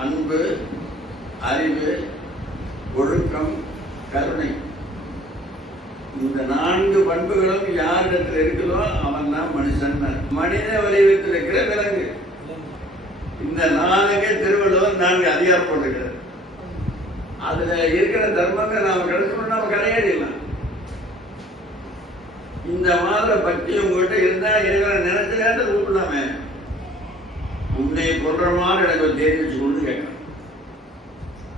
அன்பு, அறிவு, ஒழுக்கம், கருணை. இந்த 4 பண்புகளும் யாரிடத்தில் இருக்குதோ அவன் தான் மனுஷன். மனித வடிவத்தில் இருக்கிற விலங்கு. இந்த 4 திருவள்ளுவர் 4 அதிகாரம் போட்டிருக்கிறார். அதுல இருக்கிற தர்மங்களை நாம கிடைச்சோம்னா நாம கரையாடிடலாம். இந்த மாதிரி பக்தி உங்ககிட்ட இருந்தா இறைவனை நினைச்ச நேரத்தில் கூப்பிடலாமே. உன்னை கொன்ற மாதிரி எனக்கு ஒரு தேடி வச்சு கொண்டு கேட்கலாம்.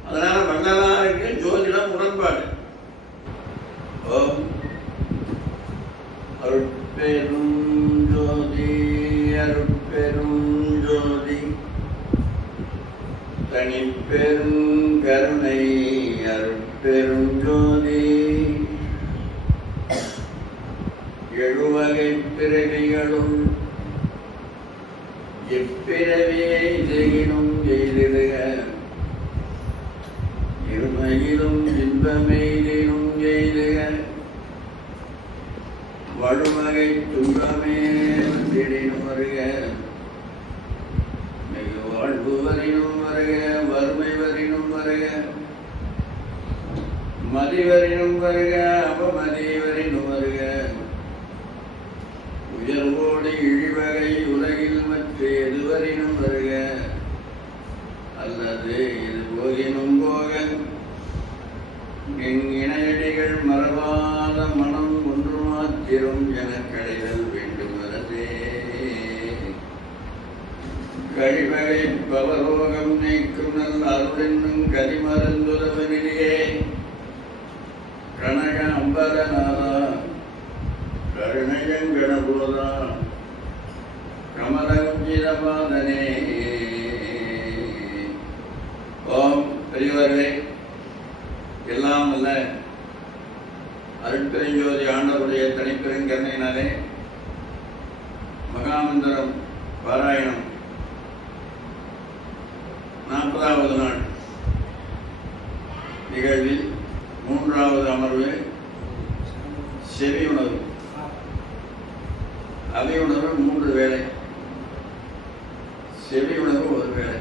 அதனால மங்களாருக்கு ஜோதிடம் முரண்பாடு. அருட்பெரும் ஜோதி அருட்பெரும் ஜோதி தனிப்பெரும் கருணை அருட்பெரும் ஜோதி எழுவகை பிறவிகளும் எப்பிறவியை செய்யினும் எய்திடுக இருமையிலும் இன்பமெய்தினும் எய்துக வடுவகை துன்பமே வந்திடினும் வருக மிகு வாழ்வு வரினும் வருக வறுமை வரினும் வருக மதிவரினும் வருக அபமதி வரினும் வருக உயர்வோடு இழிவகை உலகில் மற்ற எதுவரினும் வருக அல்லது இது போகினும் போக என் இணையடிகள் மறவாத மனம் ஒன்று மாத்திரம் என கடைதல் வேண்டும் வரதே கழிவகை பவரோகம் நீக்கும் நல் அருளென்னும் கரிமருந்துறவனிலே கனக அம்பரநாதா கருணையங்கடபோதா கமலஞ்சிதபாதனே. ஓம் பெரியவர்களே, எல்லாம் அல்ல அருட்பெருஞ்சோதி ஆண்டவருடைய தனிப்பெருங்கருணையினாலே மகாமந்திரம் பாராயணம் 40வது நாள் நிகழ்வில் 3வது அமர்வு செவி உணவு. அவை உணவு 3 வேளை, செவி உணவு 1 வேளை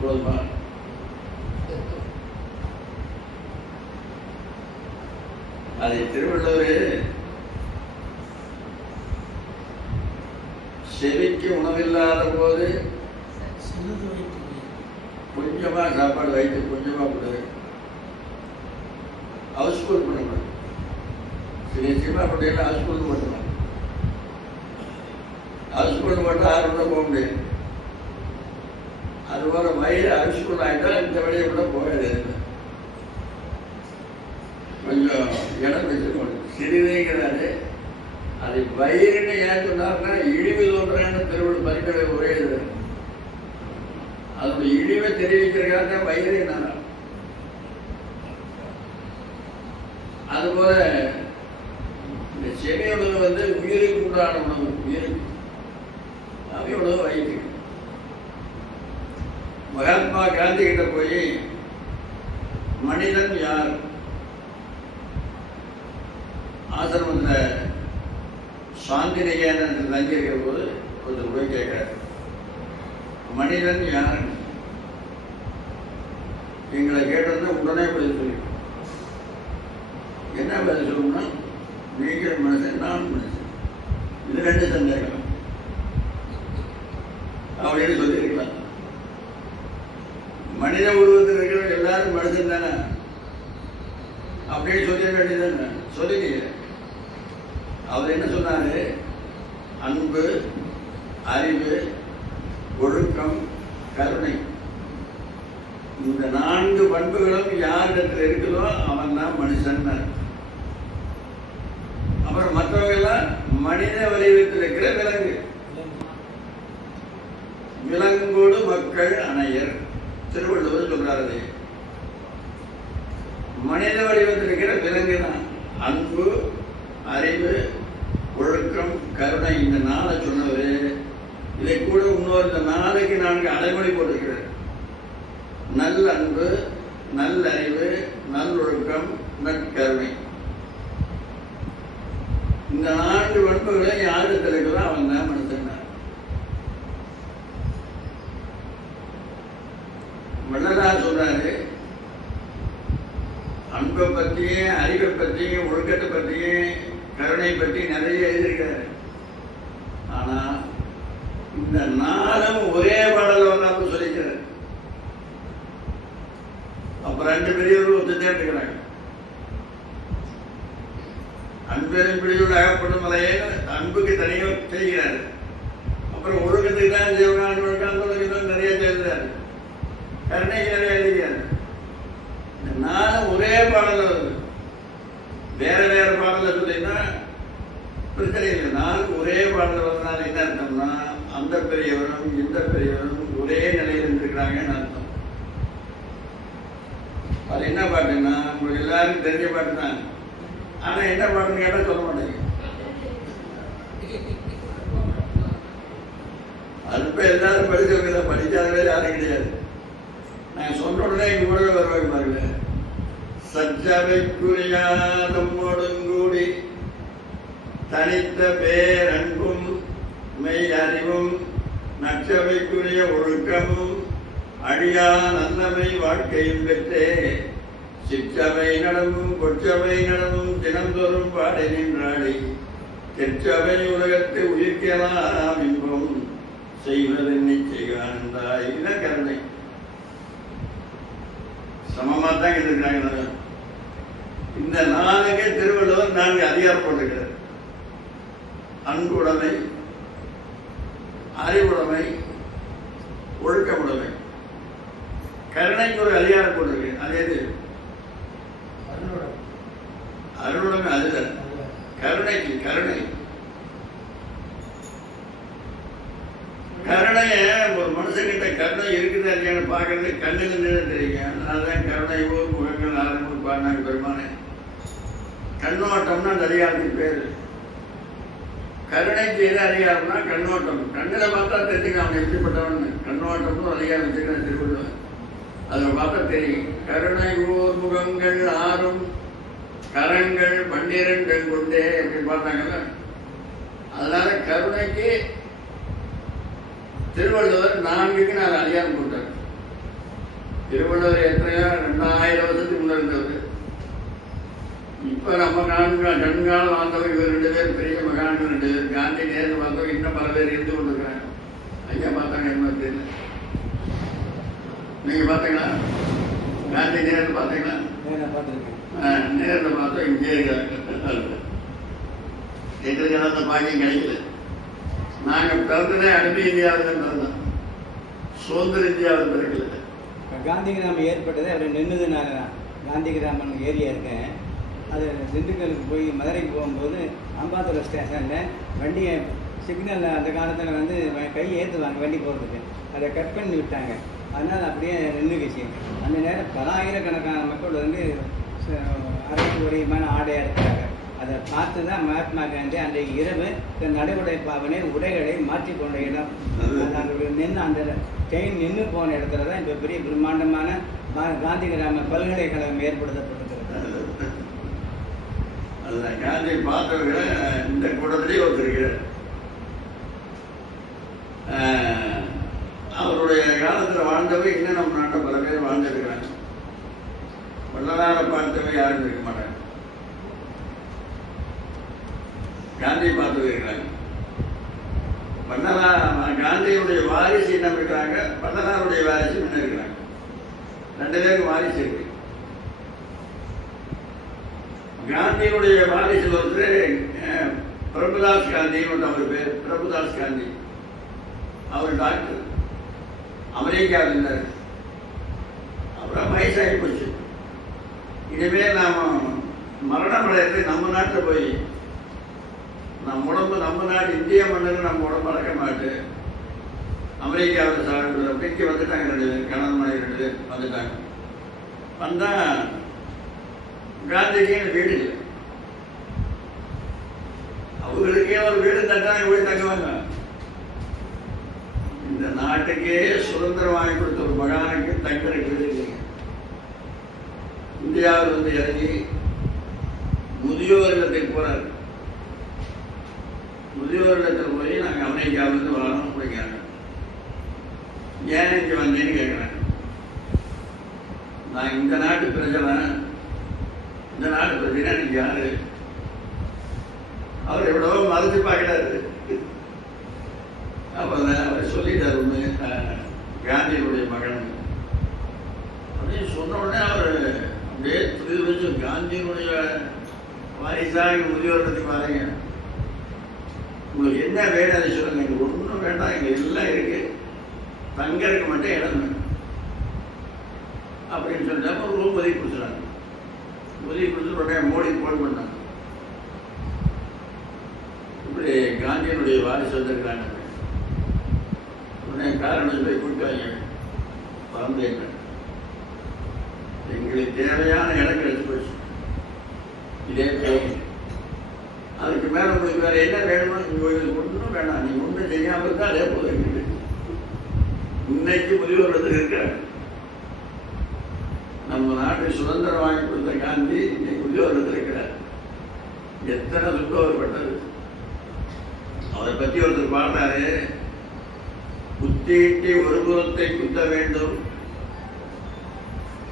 போதுமா? அதை திருவள்ளுவர் செவிக்கு உணவில்லாத போது கொஞ்சமா சாப்பாடு வைத்து கொஞ்சமா கொடு. ஹவுஸ்ஃபுல் பண்ணக்கூடாது. சினிமா பண்டிகையில் ஹவுஸ்ஃபுல் பண்ணலாம். ஹவுஸ்ஃபுல் மட்டும் 6 கூட போக முடியாது. அதுபோல வயிறு ஹவுஸ்ஃபுல் ஆகிட்டா இந்த வழியை கூட போகாது. கொஞ்சம் இடம் வச்சுக்கணும். சிறிதைங்கிறாரு. அது வயிறுன்னு ஏன் சொன்னார்னா இழிவு தோன்றான்னு திருவள்ளுவர் பரிந்துரை உரையுது. அதோட இழிவை தெரிவிக்கிறதுக்காக வயிறு என்ன. அதுபோல இந்த செவி உணவு உயிருக்கு உண்டான உணவு. உயிருக்கு அவை உணவு வயிற்று. மகாத்மா காந்தி கிட்ட போய் மனிதன் யார் ஆசிரமத்தில் சாந்தி நிகேதனத்தில் தங்கியிருக்கிற போது ஒருத்தர் போய் கேட்கிறார், மனிதன் யார்? எங்களை கேட்டது உடனே பதில் சொல்லி. என்ன பதில் சொல்லணும்னா, நீங்கள் மனுஷன், நான் மனுஷன், இது 2 சந்தேகம் அப்படின்னு சொல்லியிருக்கலாம். மனித உருவத்தில் இருக்கிற எல்லாரும் மனுஷன் தானே அப்படின்னு சொல்லிட வேண்டியதானே. சொல்லிக்க. அவர் என்ன சொன்னாரு? அன்பு, அறிவு, ஒழுக்கம், கருணை. இந்த 4 பண்புகளும் யாரிடத்தில் இருக்குதோ அவன் தான் மனுஷன். அப்புறம் மற்றவங்க எல்லாம் மனித வடிவத்தில் இருக்கிற விலங்கு. விலங்கோடு மக்கள் அணையர். திருவள்ளுவர் சொல்றாரு. மனித வடிவத்தில் இருக்கிற விலங்கு தான். அன்பு, அறிவு, ஒழுக்கம், கருணை. இந்த 4 சொன்னவர் இதை கூட இன்னொரு இந்த 4க்கு 4 அடைமொழி போட்டிருக்கிறார். நல்ல அன்பு, நல்லறிவு, நல்லொழுக்கம், நற்கருணை. இந்த 4 பண்புகளை யாரிடத்தில் இருக்கிறதோ அவன் தான் மனுஷன். வள்ளலார் சொல்றாரு, அன்பை பற்றியும் அறிவை பற்றியும் ஒழுக்கத்தை பற்றியும் கருணை பற்றி நிறைய எழுதியிருக்காரு. ஆனா இந்த நாளும் ஒரே பாடல வரலாறு சொல்லிக்கிறார். அப்ப ரெண்டு பெரியவர்கள் ஒத்துட்டே இருக்கிறாங்க. அன்பெரும் பிடியோடு அகப்படும் மலையே அன்புக்கு தனியாக செய்கிறார். அப்புறம் ஒழுக்கத்துக்கு தான் செய்வாங்க, ஒழுக்கம் நிறைய செய்கிறார், கருணைக்கு நிறைய எழுதுகிறார். இந்த நாளும் ஒரே பாடல வருது. வேற வேற பாடல சொல்லினா பிரச்சனை இல்லை. நாளும் ஒரே பாடல வந்தனால என்ன அர்த்தம்னா, அந்த பெரியவரும் இந்த பெரியவரும் ஒரே நிலையில் இருந்திருக்கிறாங்கன்னு அர்த்தம். அது என்ன பாட்டுன்னா, உங்களுக்கு எல்லாருக்கும் தெரிஞ்ச பாட்டு தான். ஆனா என்ன பாட்டுன்னு கேட்டால் சொல்ல மாட்டேங்க. அது இப்போ எல்லாரும் படிச்சவங்க, படிக்காதவே யாரும் கிடையாது. நாங்கள் சொன்ன உடனே எங்க கூட வருவாங்க பாருங்க. சச்சவைக்குரியாதம்மொடுங்கூடி தனித்த பேரன்பும் மெய் அறிவும் நச்சவைக்குரிய ஒழுக்கமும் அழியா நல்லமை வாழ்க்கையும் பெற்றே சிற்றவை நடமும் கொற்றவை நடமும் தினந்தோறும் பாடி நின்றாடி தெற்றவை உலகத்தை உயிர்க்கலாம் இன்பம் செய்வது நிச்சயந்தாய். இதுதான் கருணை. சமமாக தான் இருக்கிறாங்க. இந்த நாளுக்கே திருவள்ளுவர் 4 அதிகாரம் போட்டிருக்கிறார். அன்புடைமை, அறிவுடைமை, ஒழுக்கமுடைமை. கருணைக்கு ஒரு அதிகாரம் போட்டிருக்கு. அது எது? அருளுடைமை. அதுல கருணைக்கு கருணை. கருணைய ஒரு மனுஷங்கிட்ட கருணை இருக்குதா இல்லையான்னு பார்க்கறது கண்ணுல நின்று தெரியுங்க. அதனாலதான் கருணை ஊர் முகங்கள் ஆரம்பம் பாடினாங்க பெருமானே. கண்ணோட்டம்னா அந்த அதிகாரத்துக்கு பேரு. கருணைக்கு எது அதிகாரம்னா கண்ணோட்டம். கண்ணுல பார்த்தா தெரிஞ்சுக்க அவன் எப்படிப்பட்டவன். கண்ணோட்டம்னு அதிகாரம் வச்சுக்கிறேன் திருவள்ளுவர். அதில் பார்த்தா தெரியும். கருணை ஊர் முகங்கள் 6 கரங்கள் 12 கொண்டே எப்படி பார்த்தாங்கல்ல. அதனால கருணைக்கு திருவள்ளுவர் 4க்கு 4 அதிகாரம் போட்டார். திருவள்ளுவர் எத்தனையோ 2000 வருஷத்துக்கு முன்ன இருந்தவர். இப்ப நம்ம கண்காலம் வாழ்ந்தவர் இவர் 2 பேர் பெரிய மகான்கள் 2 பேர். காந்தி நேரில் பார்த்தவங்க இன்னும் பல பேர் இருந்து கொண்டிருக்கிறாங்க. ஐயா பார்த்தாங்க என்ன தெரியல. நீங்க பாத்தீங்களா? காந்தி நேரில் பார்த்தீங்களா? நேரில் பார்த்தோம். இங்கே எங்களுக்கு அந்த பாக்கியம் கிடைக்கல. நாங்கள் பிறந்ததே அடிமை இந்தியாவில் பிறந்தோம். சுதந்திர இந்தியாவில் பிறக்கல. காந்தி கிராமம் ஏற்பட்டது அப்படி நின்றுதுனால தான். காந்தி கிராமம் ஏரியா இருக்கேன். அது திண்டுக்கலுக்கு போய் மதுரைக்கு போகும்போது அம்பாத்தூர் ஸ்டேஷனில் வண்டியை சிக்னலில் அந்த காலத்தில் வந்து கை ஏற்றுவாங்க வண்டி போகிறதுக்கு. அதை கட் பண்ணி விட்டாங்க. அதனால் அப்படியே நின்றுக்குச்சு. அந்த நேரம் பலாயிரக்கணக்கான மக்கள் வந்து அரைக்கு ஒரேமான ஆடையாக இருக்கிறாங்க. அதை பார்த்து தான் மகாத்மா காந்தி அன்றைக்கு இரவு நடைமுறை பாவனை உடைகளை மாற்றிக்கொண்ட இடம். நின்று அந்த ட்ரெயின் நின்று போன இடத்துல தான் இப்போ பெரிய பிரம்மாண்டமான காந்தி கிராம பல்கலைக்கழகம் ஏற்படுத்தப்பட்டிருக்கிறது. அதில் காந்தி பார்த்தவர்களை இந்த கூட்டத்திலேயே ஒருத்தருக்கிறார். அவருடைய காலத்தில் வாழ்ந்தவை இன்னும் நம்ம நாட்டில் பல பேர் வாழ்ந்துருக்கிறாங்க. வள்ளலாரை பார்த்தவை யாரும் இருக்க மாட்டாங்க. காந்தி பார்த்து இருக்கிறாங்க. காந்தியுடைய வாரிசு என்ன இருக்கிறாங்க, வள்ளலாருடைய வாரிசு என்ன இருக்கிறாங்க. 2 பேருக்கு வாரிசு இருக்கு. காந்தியுடைய வாரிசு ஒருத்தர் பிரபுதாஸ் காந்தின்னு அவர் பேர். பிரபுதாஸ் காந்தி அவர் டாக்டர், அமெரிக்காவில் இருந்தார். அப்புறம் வயசாகி போச்சு. இனிமேல் நாம் மரணம் அடையிறது நம்ம நாட்டில் போய் நம்ம உடம்பு, நம்ம நாடு இந்திய மண்ணில் நம்ம உடம்பு அடக்க மாட்டு அமெரிக்காவில் சாப்பிடுற அப்படிக்கு வந்துட்டாங்க. 2 பேர் கணவன் மனைவி 2 பேர் வந்துட்டாங்க. வந்தால் காந்திக்கு வீடு இல்லை. அவங்களுக்கே ஒரு வீடு தட்டாங்க, போய் தங்குவாங்க. இந்த நாட்டுக்கே சுதந்திரம் வாங்கி கொடுத்த ஒரு மகானுக்கு தங்கறதுக்கு வீடு இல்லைங்க. இந்தியாவில் வந்து இறங்கி முதியோர் இல்லத்துக்கு போறாரு. முதியோர் இல்லத்தில் போய் நாங்கள் அமெரிக்காவிலிருந்து வரணும் அப்படிங்கிறாங்க. ஏன் இங்கே வந்தேன்னு கேட்குறாங்க. நான் இந்த நாட்டு பிரஜனை, இந்த நாட்டு பிரச்சனை எனக்கு யாரு? அவர் எவ்வளவோ மறைச்சு பார்க்கிறாரு. அப்ப அவர் சொல்லிட்டார் ஒண்ணு, காந்தியினுடைய மகன் அப்படின்னு சொன்ன உடனே அவர் அப்படியே புரிது வச்சு, காந்தியினுடைய வாரிசாக இங்கே முதியோர்றதுக்கு பாருங்க, உங்களுக்கு என்ன வேணும் அதை சொல்லுங்க, இங்கே ஒன்றும் வேண்டாம், இங்கே எல்லாம் இருக்கு, தங்கருக்கு மட்டும் இடம் வேணும் அப்படின்னு சொல்லிட்டு ஒரு ரூம் ஒதுக்கி கொடுத்துறாங்க. ஒதுக்கி கொடுத்து உடனே மோடி போன் பண்ணாங்க, இப்படி காந்தியினுடைய வாரிசு வந்திருக்கிறாங்க. உடனே காரணம் போய் கூட்டாங்க, வந்தேங்க, எங்களுக்கு தேவையான இடம் கிடைச்சு போச்சு, இதே போதும், அதுக்கு மேல உங்களுக்கு வேற என்ன வேணுமோ உங்களுக்கு ஒன்றும் வேணாம், நீங்க ஒன்றும் செய்யாம இருந்தா அதே போதும். எங்களுக்கு இன்னைக்கு முதியோர் இருக்க, நம்ம நாட்டு சுதந்திரம் வாங்கி கொடுத்த காந்தி இன்னைக்கு முதியோர் இருக்கிறார். எத்தனை துன்பப்பட்டது. அவரை பற்றி ஒருத்தர் பாடினாரு, குத்தீட்டி ஒரு புறத்தை குத்த வேண்டும்,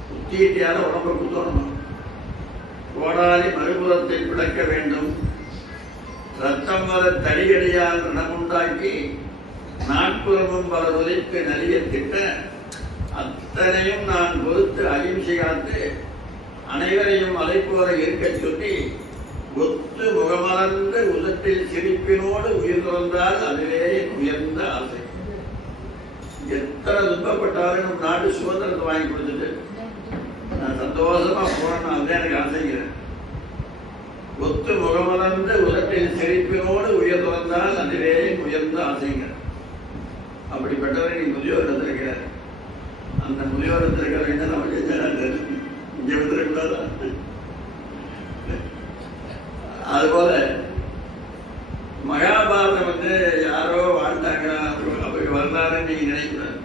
குத்தீட்டியால உடம்பை குத்தணும், கோடாலி மறுபுறத்தை பிளக்க வேண்டும், ரத்தம் வர தடியடியால் ரணமுண்டாக்கி நாட்புறமும் பல உதைத்து நலிய திட்ட அத்தனையும் நான் பொறுத்து அகிம்சை காத்து அனைவரையும் அலைப்போர இருக்கச் சொல்லி ஒத்து முகமலர்ந்த உதட்டில் சிரிப்பினோடு உயிர் துறந்தால் அதுவே என் உயர்ந்த ஆசை. எத்தனை துன்பப்பட்டாலும் நம் நாடு சுதந்திரத்தை வாங்கி கொடுத்துட்டு நான் சந்தோஷமா போனேன்னு அதுதான் எனக்கு ஆசைங்கிறேன். ஒத்து முகமலர்ந்த உதட்டில் சிரிப்பினோடு உயர் துறந்தால் அதுவே என் உயர்ந்த ஆசைங்கிறேன். அப்படிப்பட்டவரை நீ முதியோர் இருக்கிறார். அந்த முதியோர் இருக்கிற என்ன நம்ம இங்கே வந்துடக்கூடாதா? அதுபோல மகாபாரதம் யாரோ வாழ்ந்தாங்க, அப்படி வரலாறுன்னு நீங்க நினைக்கூடாது.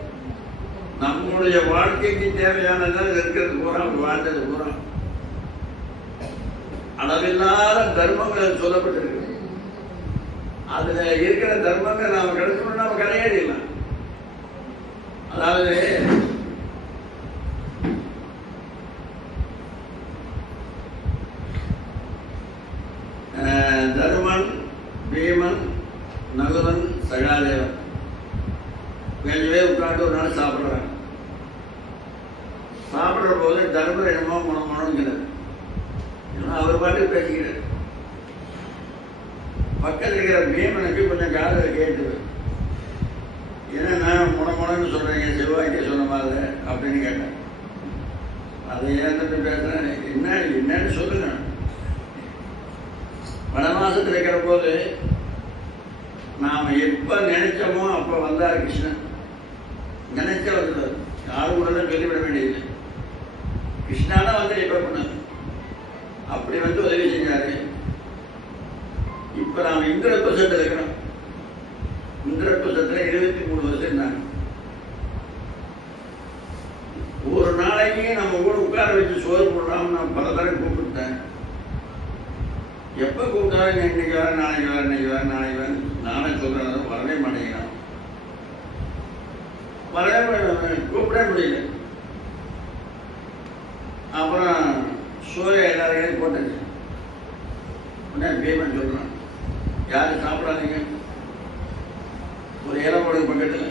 நம்முடைய வாழ்க்கைக்கு தேவையானதான் இருக்கிறது பூரா, வாழ்ந்தது பூரா அளவில்லாத தர்மங்கள் சொல்லப்பட்டிருக்கு. அதுல இருக்கிற தர்மங்கள் நாம கிடைச்சோம்னா நாம கரையேறிடலாம். அதாவது தருமன், பீமன், நகுலன், சகாதேவன் 5 பேர் உட்காந்து ஒரு நாள் சாப்பிட்றாங்க. சாப்பிட்ற போது தர்மர் என்னமோ மனோங்கிறார், அவர் பாட்டு பேசிக்கிறார். பக்கத்தில் இருக்கிற பீமனுக்கு கொஞ்சம் காதல் கேட்டுது, ஏன்னா நான் முனமுனன்னு சொல்றீங்க, செவ்வாய்க்கு சொன்ன மாதிரி அப்படின்னு கேட்டேன். அதை ஏன் பேசுறேன், என்னன்னு சொல்லுங்க. வனவாசத்தில் இருக்கிற போது நாம எப்ப நினைச்சோமோ அப்ப வந்தார் கிருஷ்ணன். நினைச்ச வந்துடுவார், யாரும் கூட சொல்லிவிட வேண்டியது. கிருஷ்ணான வந்து எப்ப பண்ணாரு, அப்படி வந்து உதவி செஞ்சாரு. இப்ப நாம இந்திரபிரசத்தில் இருக்கிறோம். இந்திரபிரசத்துல 23 வருஷம் இருந்தாங்க. ஒரு நாளைக்கு நம்ம கூட உட்கார வச்சு சோறு போடலாம். நான் பல தரம் கூப்பிட்டேன். எப்ப கூப்பிட்டாலும் இன்னைக்கு வர, நாளைக்கு வர, இன்னைக்கு வர, நாளைக்கு வர, நானே சொல்றேன், வரவே மாட்டேங்கிறான். வரவே கூப்பிடவே முடியல. அப்புறம் சோறை எல்லாரையும் போட்டாச்சு. உடனே பீமன் சொல்றான், யாரும் சாப்பிடாதீங்க, ஒரு இலை போடுங்க பக்கத்தில்.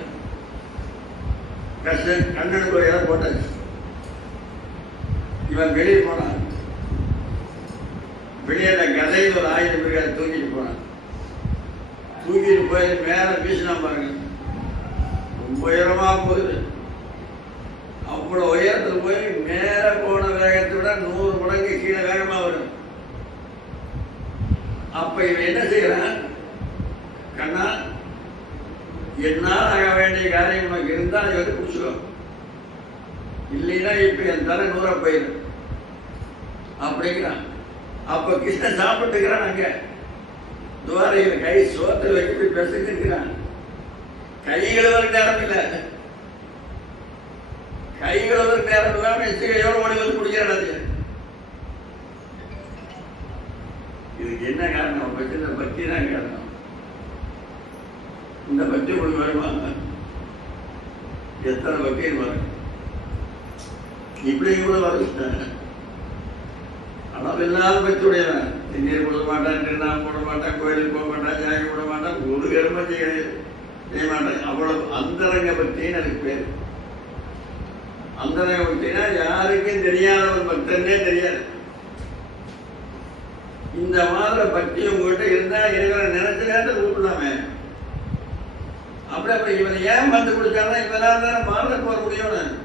கண்ணனுக்கு ஒரு இலை போட்டாச்சு. இவன் வெளியே போனான். வெளியே கதையில் ஒரு 1000 பேர் தூக்கிட்டு போனான். தூக்கிட்டு போய் மேல வீசினா பாருங்க, ரொம்ப உயரமா போகுது. அவ்வளவு உயரத்தில் போய் மேல போன வேகத்தை விட 100 மடங்கு கீழே வேகமா வரும். அப்ப இவன் என்ன செய்யறான், கண்ணா என்னால் ஆக வேண்டிய காரியம் உனக்கு இருந்தா அதை வந்து பிடிச்சிடும், இல்லைன்னா இப்ப என் தலை 100 போயிடும் அப்படிங்கிறான். அப்ப கிருஷ்ணன் சாப்பிட்டுக்கிறான். அங்க துவாரையில் கை சோத்துல வைக்க பேசிட்டு இருக்கிறான். கைகளுவருக்கு நேரம் இல்லை, கைகளுவருக்கு நேரம் இல்லாம எவ்வளவு ஓடி வந்து பிடிக்கிறான். இதுக்கு என்ன காரணம்? பக்தி தான் காரணம். இந்த பக்தி உங்களுக்கு வருமா? எத்தனை பக்தியும் வரும். இப்படி கூட வளர்த்துட்டாங்க. அளவில்லாத பக்தியுடையவன். திருநீர் போட மாட்டான், திருநாம் போட மாட்டான், கோயிலுக்கு போக மாட்டான், ஜாயம் போட மாட்டான், ஒரு கரும செய்ய மாட்டான். அவ்வளவு அந்தரங்க பக்தின்னு எனக்கு பேர். அந்தரங்க பக்தினா யாருக்கும் தெரியாத ஒரு பக்தன்னே தெரியாது. இந்த மாதிரி பக்தி உங்ககிட்ட இருந்தா இறைவனை நினைச்ச நேரத்தை கூப்பிடலாமே. அப்படி இவனை ஏன் வந்து கொடுத்தாங்கன்னா இவனால தானே மாற போற முடியும்.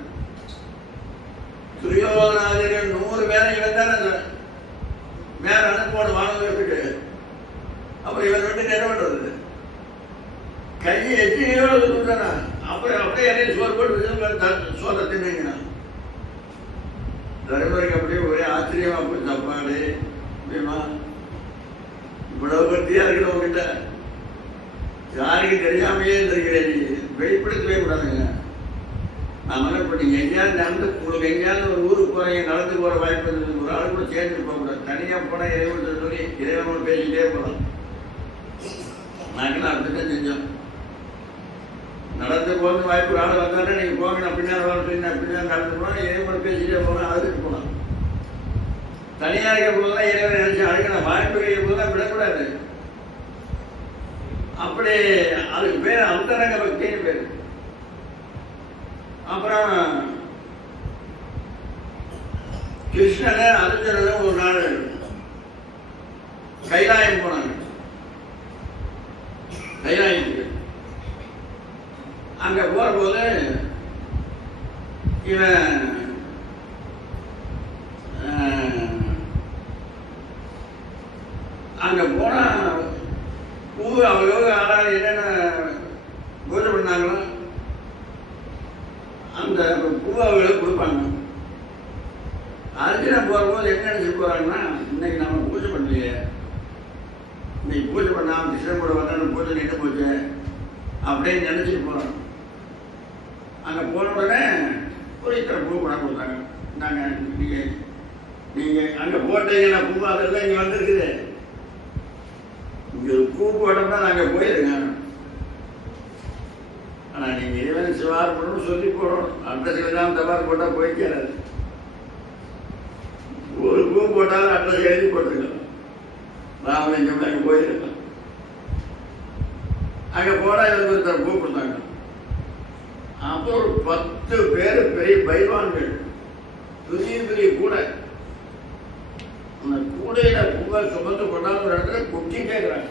துரியோதனாதிகள் 100 பேரை இவன் தானே மேல அனுப்போடு வானவர்களுக்கு. அப்புறம் இவன் விட்டு என்ன பண்றது? கையை எச்சியோடு கொடுத்தானா அப்புறம் அப்படியே எதையும் சோறு போட்டு சோறை தின்னுங்க. தருமருக்கு அப்படியே ஒரே ஆச்சரியமா போய் தப்பாடு இவ்வளவு பக்தியா இருக்கிறவங்கிட்ட யாருக்கு தெரியாமையே இருக்கிறேன். நீ வெளிப்படுத்தவே கூடாதுங்க. நான் இப்ப நீங்க எங்கேயாவது நடந்து உங்களுக்கு எங்கேயாவது ஒரு ஊருக்கு போறீங்க, நடந்து போற வாய்ப்பு இருந்தது, ஒரு ஆள் கூட சேர்ந்து போக கூடாது. தனியா போனா இறைவன் சொல்லி இறைவனோட பேசிக்கிட்டே போகலாம். நாங்களாம் அப்படித்தான் செஞ்சோம். நடந்து போகிறது வாய்ப்பு ஒரு ஆள் வந்தாலே நீங்க போங்க, நான் பின்னாடி வரணும், பின்னாடி நடந்து போனா இறைவனோட பேசிக்கிட்டே போகலாம். அதுக்கு போகலாம். தனியாக இருக்க போதுதான் இறைவன் நினைச்சு அழைக்கணும். வாய்ப்பு கிடைக்க போதுதான் விடக்கூடாது. அப்படி அதுக்கு பேர் அந்தரங்க பக்தின்னு பேரு. அப்புறம் கிருஷ்ணனை அர்ஜுனனும் ஒரு நாள் கைலாயம் போனாங்க. கைலாயத்துக்கு அங்க போற போது இவன் அங்க போனா பூ அவங்க ஆளாது என்னென்ன பூஜை பண்ணாங்களோ அந்த பூவை அவங்களுக்கு கொடுப்பாங்க. அர்ஜுனன் போகும்போது என்ன நினைச்சு போறாங்கன்னா, இன்னைக்கு நம்ம பூஜை பண்ணலையே, இன்னைக்கு பூஜை பண்ணாம கிருஷ்ணன் கூட வந்தா பூஜை நின்று போச்சு அப்படின்னு நினைச்சிட்டு போறோம். அங்க போன உடனே ஒரு இத்தனை பூ பணம் கொடுத்தாங்க. நாங்க நீங்க அங்க போட்டீங்கன்னா பூ அதெல்லாம் இங்க வந்துருக்குது, இங்க பூ போட்டோம்னா நாங்க போயிருங்க. ஆனா நீங்க இறைவன் சிவார் போடணும் சொல்லி போடணும். அட்ரஸ் எல்லாம் தபார் போட்டா போய்க்காது. ஒரு பூ போட்டாலும் அட்ரஸ் எழுதி போட்டுருக்கலாம். ராமலிங்கம் அங்க போயிருக்கலாம். அங்க போனா இவருக்கு ஒருத்தர் பூ கொடுத்தாங்க. அப்போ ஒரு 10 பேர் பெரிய பைவான்கள், பெரிய பெரிய கூடை. அந்த கூடையில பூவை சுமந்து கொண்டாந்து ஒரு இடத்துல குட்டிட்டே இருக்கிறாங்க.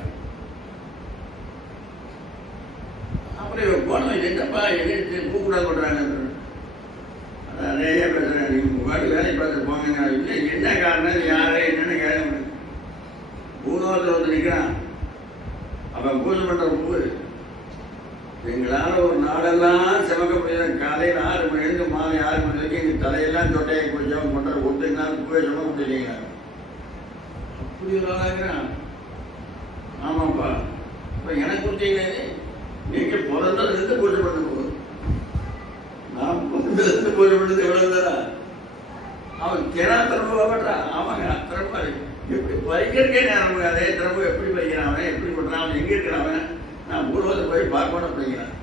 அப்படி போனோம், என்னப்பா என்ன பூ கூட கொண்டாங்க. நிறைய பேசுறேன், நீங்க முன்னாடி வேலை பார்த்து போங்க. இல்லை என்ன காரணம், யாரு என்னன்னு கேட்க முடியும். பூனோத்தில் வந்து நிற்கிறான். அவன் பூஜை பண்ற பூ எங்களால் ஒரு நாளெல்லாம் சிவக்க முடியல. காலையில் 6 மணிலேருந்து மாலை 6 மணி வரைக்கும் எங்கள் தலையெல்லாம் தொட்டையை குடிச்சவங்க கொண்டாட ஒருத்தங்களால் பூவை சுமக்க முடியலைங்க. அப்படி ஒரு ஆளாகிறான். ஆமாப்பா, இப்போ எனக்கு கொடுத்தீங்களே, நீங்க பிறந்ததுலேருந்து பூஜை பண்ண போகுது. நான் பிறந்ததுலேருந்து பூஜை பண்ணது எவ்வளவு தானே. அவன் தினா திறம்பு போகட்டா. ஆமாங்க, திறம்பா எப்படி பறிக்கிறக்கே நேரம். அதே திறம்பு எப்படி பறிக்கிறான், அவன் எப்படி பண்ணுறான், அவன் எங்கே இருக்கிறான், நான் பூர்வத்தை போய் பார்க்கணும் அப்படிங்கிறான்.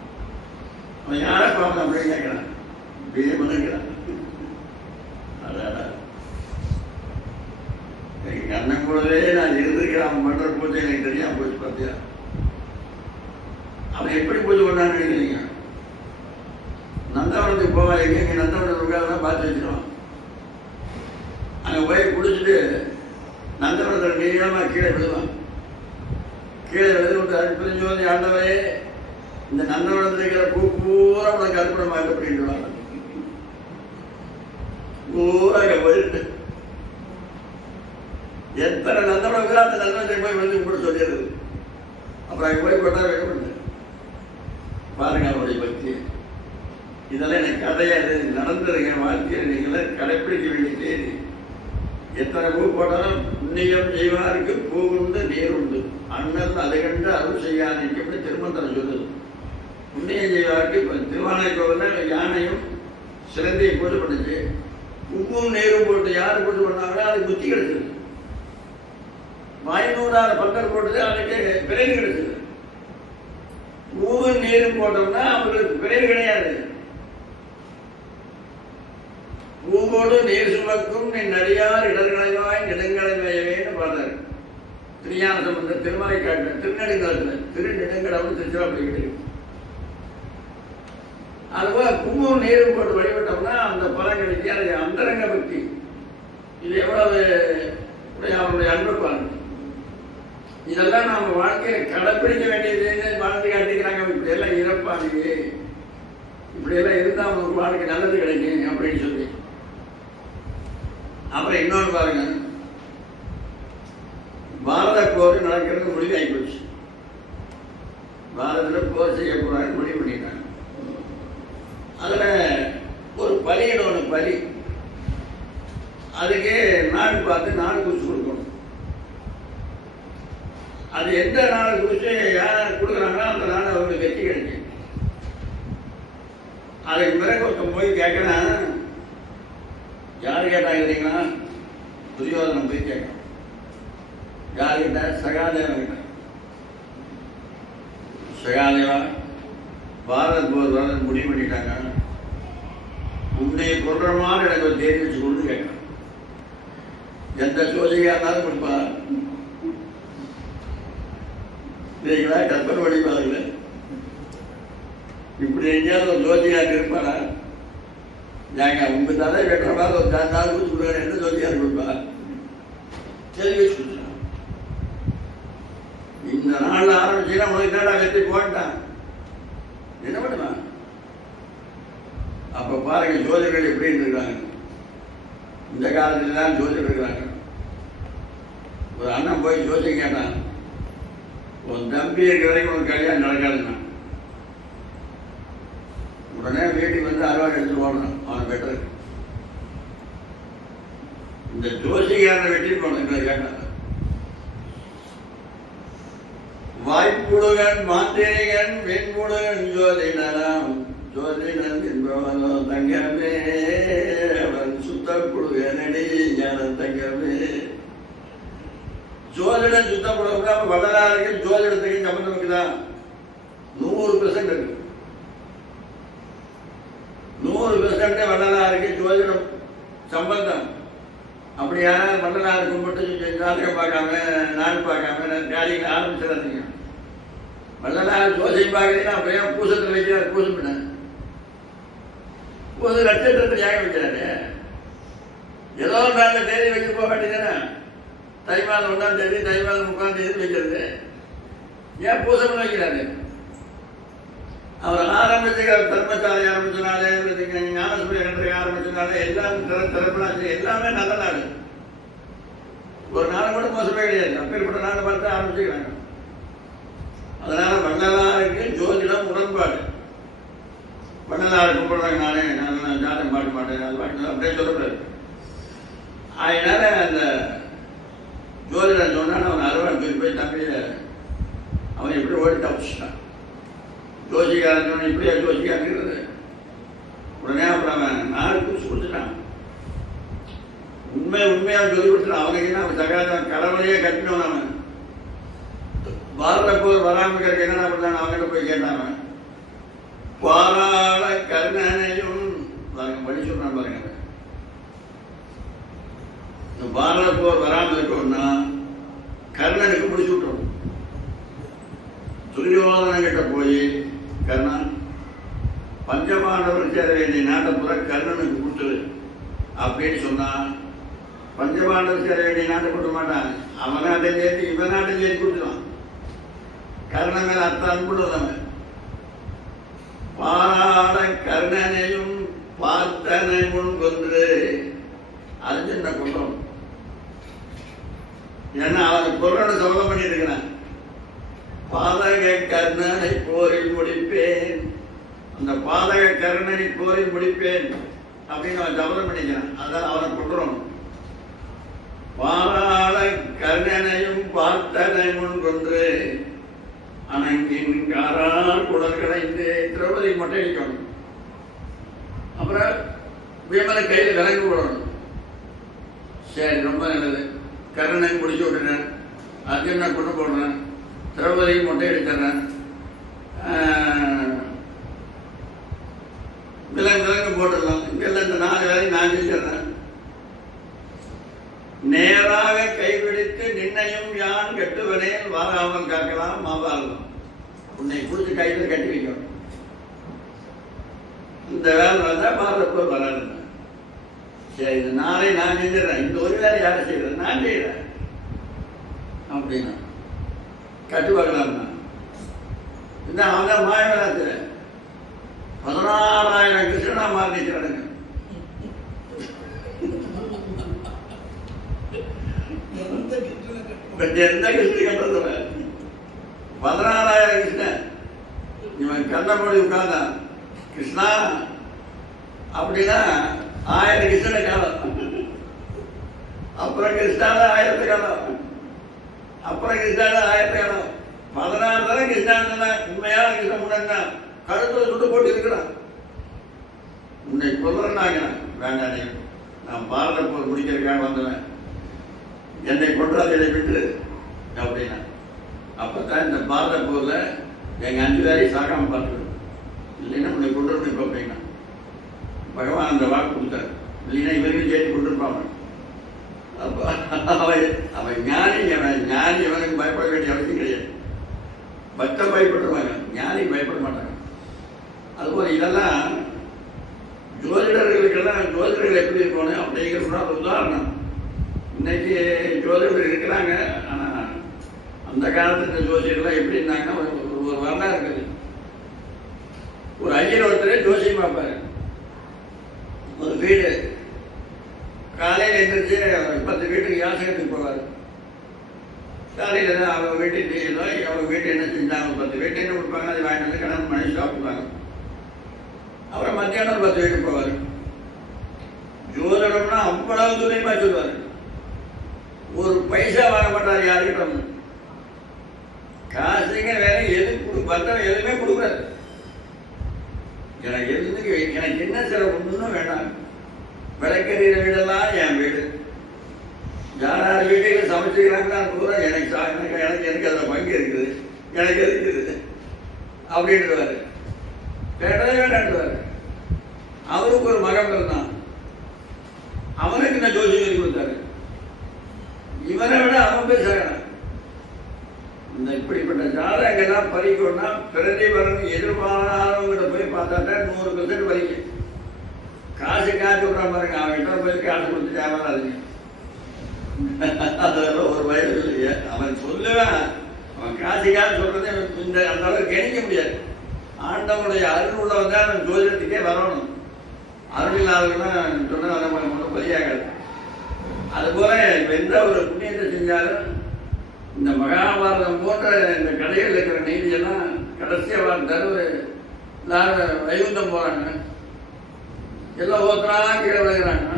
அவன் யாரை பார்க்கணும் அப்படின்னு கேட்கிறான். இப்படியே பண்ணுங்கிறான். அதான் எங்க அண்ணன் கூடவே நான் இருந்திருக்கிறேன். அவன் பண்ற பூஜை எனக்கு தெரியாம போச்சு. பார்த்தியா, அவன் எப்படி பூஜை பண்ணான்னு கேட்குறீங்க. நந்தவனத்துக்கு போவா, எங்க நந்தவனத்துக்கு பார்த்து வச்சிருவான். அங்க போய் குடிச்சிட்டு நந்தவனத்தில் நீளமா கீழே விழுவான். கீழே விழுந்து அற்புதம் சொல்லி, ஆண்டவே இந்த நந்தவனத்தில் இருக்கிற பூ பூரா உனக்கு அற்புதமாக அப்படின்ட்டு பூரா அங்க போயிட்டு எத்தனை நந்தவனம் அந்த நந்தவனத்தை போய் வந்து கூட சொல்லிடுறது. அப்புறம் அங்கே போய் போட்டா வைக்க முடியாது. பாருங்க அவருடைய பக்தி. இதெல்லாம் எனக்கு கதையாது, நடந்துருங்க வாழ்க்கையில் நீங்கள கடைப்பிடிக்க வேண்டிய செய்தி. எத்தனை பூ போட்டாலும் புண்ணியம் செய்வாருக்கு பூ உண்டு நீர் உண்டு, அண்ணல் அதை கண்டு அருள் செய்யாதீங்க எப்படி திருமந்திரம் சொல்லுது. புண்ணியம் செய்வாருக்கு இப்போ திருவானைக்கோவில் யானையும் சிறந்தையும் பூஜை பண்ணுச்சு. உப்பும் நீரும் போட்டு யார் பூஜை பண்ணாங்களோ அதுக்கு புத்தி கிடைச்சது. 500 பக்கர் போட்டது அதுக்கு பிறகு கிடைச்சது. பூவும் நீரும் போட்டோம்னா அவங்களுக்கு பிறகு கிடையாது. பூவோட விண்ணோடு நீர் சுமக்கும் நின் அடியார் இடர்களைவாய் நெடுங்கடமையவேன்னு பாடுறாரு. திருஞான சம்பந்தர் திருமலை காட்டு திருநெடுங்காலத்தில் திருநெடுங்கடவுன்னு திருச்சிராப்பள்ளி கிடைக்கும். அதுபோல கும்பம் நீரும் போட்டு வழிபட்டோம்னா அந்த பலன் கிடைக்கும். அது அந்தரங்க பக்தி. இது எவ்வளவு அவனுடைய அன்பு பாருங்க. இதெல்லாம் நம்ம வாழ்க்கையை கடைப்பிடிக்க வேண்டியது. வாழ்க்கை காட்டிக்கிறாங்க இப்படியெல்லாம் இறப்பாங்க, இப்படியெல்லாம் இருந்தால் அவங்களுக்கு வாழ்க்கை நல்லது கிடைக்கும் அப்படின்னு சொல்லி. அப்புறம் இன்னொன்று பாருங்க, பாரத போர் நடக்கிறது முடிவாகி போச்சு. பாரதத்தில் போர் செய்ய போறாங்க முடிவு பண்ணிட்டாங்க. அதில் ஒரு பலியிடணும், பலி. அதுக்கு நாடு பார்த்து நாடு குறிச்சு கொடுக்கணும். அது எந்த நாடு குறிச்சு யார் கொடுக்குறாங்களோ அந்த நாடு அவங்களுக்கு வெற்றி கிடைக்கும். அதுக்கு பிறகு ஒருத்தன் போய் கேட்கறான். யார் கேட்டாங்க இல்லைங்களா? துரியோதனம் போய் கேட்கணும். யார்கிட்ட? சகாதேவன் கிட்ட. சகாதேவா, பாரத் போர் வர முடிவு பண்ணிட்டாங்க, உன்னை கொள்றமான எனக்கு ஒரு தேடி வச்சு கொண்டு கேட்கணும். எந்த சோதனையா இருந்தாலும் கொடுப்பா. இல்லைங்களா? கற்பனை வழிபாடுல இப்படி எங்கேயாவது ஒரு ஜோதியார் இருப்பாரா? நாங்க உங்க தலை வெட்டுற மாதிரி ஒரு நாள் கொடுத்து கொடுக்குற என்ன ஜோதியார் கொடுப்பா? கேள்வி வச்சு கொடுத்துருவோம். இந்த நாளில் ஆரம்பிச்சுன்னா உனக்கு நாடா வெற்றி போட்டான் என்ன பண்ணுவான்? அப்ப பாருங்க ஜோதிடர்கள் எப்படி இருக்காங்க. இந்த காலத்துல தான் ஜோதிடர் இருக்கிறாங்க. ஒரு அண்ணன் போய் ஜோதிடம் கேட்டான், உன் தம்பி இருக்கிற வரைக்கும் உனக்கு கல்யாணம் நடக்காதுன்னா. உடனே வீட்டுக்கு வந்து அறுவாடு எடுத்துட்டு போடணும், அவனை பெட்டர். இந்த ஜோசிகாரனை வெட்டி போனோம் கேட்டான். வாய்ப்புடுகன் மாந்தேகன் வெண்புடுகன் ஜோதிடனாம் ஜோதிடன் என்பவனோ தங்கமே அவன் சுத்தப்படுகனடி ஞான தங்கமே. ஜோதிடன் சுத்தப்படுவா வடலாருக்கு ஜோதிடத்துக்கு சம்பந்தம் இருக்குதா? 100% இருக்கு. 100% வடலாருக்கு ஜோதிடம் சம்பந்தம். அப்படி யாராவது வள்ளலார் கும்பிட்டு ஜாதகம் பார்க்காம நாள் பார்க்காம காரியங்களை ஆரம்பிச்சிடாதீங்க. வள்ளலார் ஜோதியம் பார்க்குறீங்கன்னா அப்படியே பூசத்தில் வைக்கிறார். பூசம் பண்ண பூச நட்சத்திரத்தை ஏக வைக்கிறாரு. ஏதோ ஒரு நாளில் தேதி வச்சு போக வேண்டியதானே? தை மாதம் 1ஆம் தேதி, தை மாதம் 3ஆம் தேதி வைக்கிறது. ஏன் பூசம் வைக்கிறாரு? அவர் ஆரம்பிச்சுக்கிற தர்மசாலை ஆரம்பிச்சனாலே, ஞானசூரிய கண்டரை ஆரம்பிச்சனாலே எல்லாம் திறப்படாச்சு. எல்லாமே நல்ல நாடு. ஒரு நாள் கூட மோசமே கிடையாது. அப்பேற்பட்ட நாடு பார்த்து ஆரம்பிச்சுக்கிறாங்க. அதனால வள்ளலாருக்கு ஜோதிடம் உடன்பாடு. வள்ளலார் கும்பிடுறாங்க, நான் ஜாதகம் பாட்டு மாட்டேன், அது பாட்டு அப்படியே சொல்லக்கூடாது. அதனால அந்த ஜோதிடம் சொன்னான்னு அவன் அறுவான் சொல்லி போய் தம்பிய அவன் எப்படி ஓடி தப்பிச்சிட்டான். ஜோசிக்காரன் சொன்ன இப்படியா ஜோசிக்காருங்கிறது. உடனே அப்புறம் அவன் நாலு குறிச்சு கொடுத்துட்டான். உண்மையாக சொல்லி கொடுத்துட்டான். அவனுக்கு அவன் சகாதம் கடவுளையே கட்டினவன். அவன் பாரத போர் வராமக்கிறதுக்கு என்ன பண்ணான்? அவன்கிட்ட போய் கேட்டான். பாராள கர்ணனையும் வழி சொல்றான் பாருங்க. பாரத போர் வராமல் இருக்கணும்னா கர்ணனுக்கு முடிச்சு விட்டுரும். துரியோதன கிட்ட போய் கர்ணன் பஞ்சபாண்டவர் சேர வேண்டிய நாட்டை பூரா கர்ணனுக்கு கொடுத்துரு அப்படின்னு சொன்னா, பஞ்சபாண்டவர் சேர வேண்டிய நாட்டை கொடுக்க மாட்டான். அவன் நாட்டை சேர்த்து இவன் நாட்டை சேர்த்து கொடுத்துருவான். கர்ணன் மேல அர்த்த அன்புள்ளவன். பாராள கர்ணனையும் பார்த்தனை முன் கொன்று அர்ஜுன கொண்டோம். ஏன்னா அவன் கொல்லன்னு சபதம் பண்ணிட்டு இருக்கிறான். பாதக கர்ணனை போரில் முடிப்பேன், அந்த பாதக கர்ணனை போரில் முடிப்பேன் அப்படின்னு அவன் சபதம் பண்ணிக்கிறான். அதான் அவனை கொண்டுறோம். பாராள கர்ணனையும் பார்த்தனை முன் கொன்று அனங்கின் காரால் குடல் கடைந்து திரௌபதி மொட்டை அடிக்கணும். அப்புறம் விமலை கையில் விலங்கு விடணும். சரி, ரொம்ப நல்லது. கர்ணன் முடிச்சு விட்டுறேன், அர்ஜுனை கொண்டு போடுறேன், திரௌபதிக்கு மொட்டை அடித்துறேன், விலங்கு போட்டுடலாம். இங்கெல்லாம் இந்த 4 வேலையும் நான் செஞ்சிடறேன். நின்னையும் யான் கட்டுவனேன் வாராமல் காக்கலாம் மாவாலும். உன்னை பிடிச்சி கையில் கட்டி வைக்கணும். இந்த வேலை வந்தால் பாரதப்போர் வராது. சரி, இது நாளை நான் செஞ்சிடறேன். இந்த ஒரு வேலை யாரை செய்யறேன்? நான் செய்யறேன் அப்படின்னா கட்டுவாங்களாம்னா இந்த அவன் தான் மாயவராத்திர 16,000 கிருஷ்ணனா மாறிக்கிறானுங்க. எந்த கிருஷ்ணன் கட்டுறதுல 16,000 கிருஷ்ணன். இவன் கண்ணமொழி உட்கார்ந்தா கிருஷ்ணா அப்படின்னா 1000 கிருஷ்ண காலம், அப்புறம் கிருஷ்ணால 1000 காலம், அப்புறம் கிருஷ்ணால 1000 காலம். 16 தரம் கிருஷ்ணான உண்மையான கிருஷ்ணன் முன்னா கழுத்துல சுட்டு போட்டு இருக்கிறான். உன்னை கொல்றனாங்க வேண்டானே, நான் பாரத போர் முடிக்கிறதுக்காக வந்தவன், என்னை கொன்றாதை விட்டு அப்படின்னா. அப்பதான் இந்த பாரத போர்ல எங்க 5 பேரையும் சாக்காம பார்த்துக்கணும். இல்லைன்னா உன்னை கொண்டு இப்போ அப்படின்னா பகவான் அந்த வாக்கு கொடுத்தாரு. இல்லைன்னா இவரையும் சேர்த்து கொண்டிருப்பாங்க. அப்போ அவன் ஞானி, அவனுக்கு பயப்பட வேண்டிய அவசியம் கிடையாது. பக்தம் பயப்படுவாங்க, ஞானி பயப்பட மாட்டாங்க. அதுபோல இதெல்லாம் ஜோதிடர்களுக்கெல்லாம் ஜோதிடர்கள் எப்படி இருக்கணும் அப்படிங்கிற ஒரு உதாரணம். இன்னைக்கு ஜோதிடர்கள் இருக்கிறாங்க, ஆனால் அந்த காலத்து ஜோதிடர்கள்லாம் எப்படி இருந்தாங்கன்னா ஒரு வரலாறு இருக்குது. ஒரு ஐயர் ஒருத்தரே ஜோசியம் பார்ப்பாரு. ஒரு வீடு காலையில் எழுந்திரிச்சு 10 வீட்டுக்கு யாசகத்துக்கு போவார். காலையில் தான் அவங்க வீட்டுக்கு ஏதோ அவங்க வீட்டு என்ன செஞ்சாங்க, 10 வீட்டு என்ன கொடுப்பாங்க, அதை வாங்கிட்டு வந்து கடன் மனைவி சாப்பிடுவாங்க. அப்புறம் மத்தியானம் 10 வீட்டுக்கு போவார். ஜோதிடம்னா அவ்வளவு துணைமா சொல்லுவார். ஒரு பைசா வாங்க மாட்டார் யாருக்கிட்ட. காசுங்க வேற எது வந்தவன் எதுவுமே கொடுக்குறாரு. எனக்கு என்ன செலவு ஒன்றும் வேண்டாம். விளக்கறிகிற வீடெல்லாம் என் வீடு, யாரார் வீட்டையும் சமைச்சுக்கிறாங்கன்னா கூட எனக்கு அதில் பங்கு இருக்குது, எனக்கு இருக்குது அப்படின்றாரு. வேண்டவே வேண்டான்றாரு. அவருக்கு ஒரு மகன் இருந்தான், அவனுக்கு இந்த ஜோசியம் சொல்லி கொடுத்தாரு. இவனை விட அவன் பேசுறான். இந்த இப்படிப்பட்ட ஜாதகங்கள்லாம் பறிக்கணும்னா பிரதிபலன் எதிர்பாராதவங்கிட்ட போய் பார்த்தா தான் 100% பறிக்கும். காசு விடுறான் பாருங்க, அவன்கிட்ட போய் காசு கொடுத்து தேவையில்லாதுங்க. அதெல்லாம் ஒரு வயது இல்லையே. அவன் சொல்லுவேன், அவன் காசு சொல்றதை இந்த அந்த அளவுக்கு கணிக்க முடியாது. ஆண்டவனுடைய அருள் உள்ளவன் தான் அவன் ஜோதிடத்துக்கே வரணும். அருள் இல்லாதவங்களாம் சொன்ன ஒன்றும் பலியாகாது. அதுபோல எந்த ஒரு புண்ணியத்தை செஞ்சாலும் இந்த மகாபாரதம் போன்ற இந்த கதைகள் இருக்கிற நீதியெல்லாம் கடைசியாக தருவது எல்லாரும் வைகுந்தம் போகிறாங்க, எல்லாம் ஒருத்தராக கீழே விழுகிறாங்க.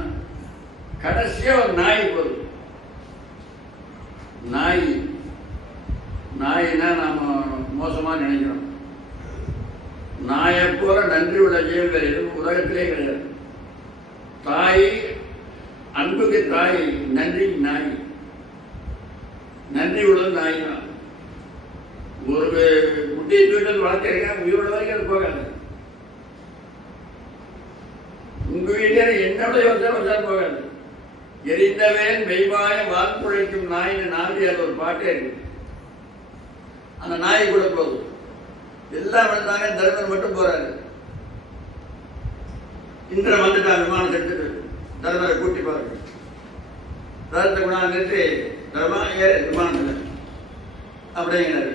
கடைசியாக ஒரு நாய் போகுது. நாயினா நாம் மோசமாக நினைக்கிறோம். நாயை போல நன்றி உள்ள ஜீவங்கள் எதுவும் உலகத்திலே கிடையாது. தாய் அன்புக்கு தாய், நன்றி நாய். நன்றி உள்ளது நாய் தான். ஒரு குட்டி வீட்டில் வளர்க்கிறீங்க, உயிரோட வரைக்கும் அது போகாது. உங்க வீட்டில் என்னோட வச்சாலும் போகாது. எரிந்தவேன் மெய்வாய வாக்குழைக்கும் நாயின்னு நாவியால் ஒரு பாட்டே இருக்கு. அந்த நாய் கூட போகுது. எல்லாம் வந்தாங்க, தர்மன் மட்டும் போறாரு. இந்திரன் வந்துட்டான் விமானம் எடுத்துட்டு, தர்மரை கூட்டி போறாரு. தர்மத்தை கொண்டாந்து நிறுத்தி, தர்மா ஏறு விமானத்தில் அப்படிங்கிறாரு.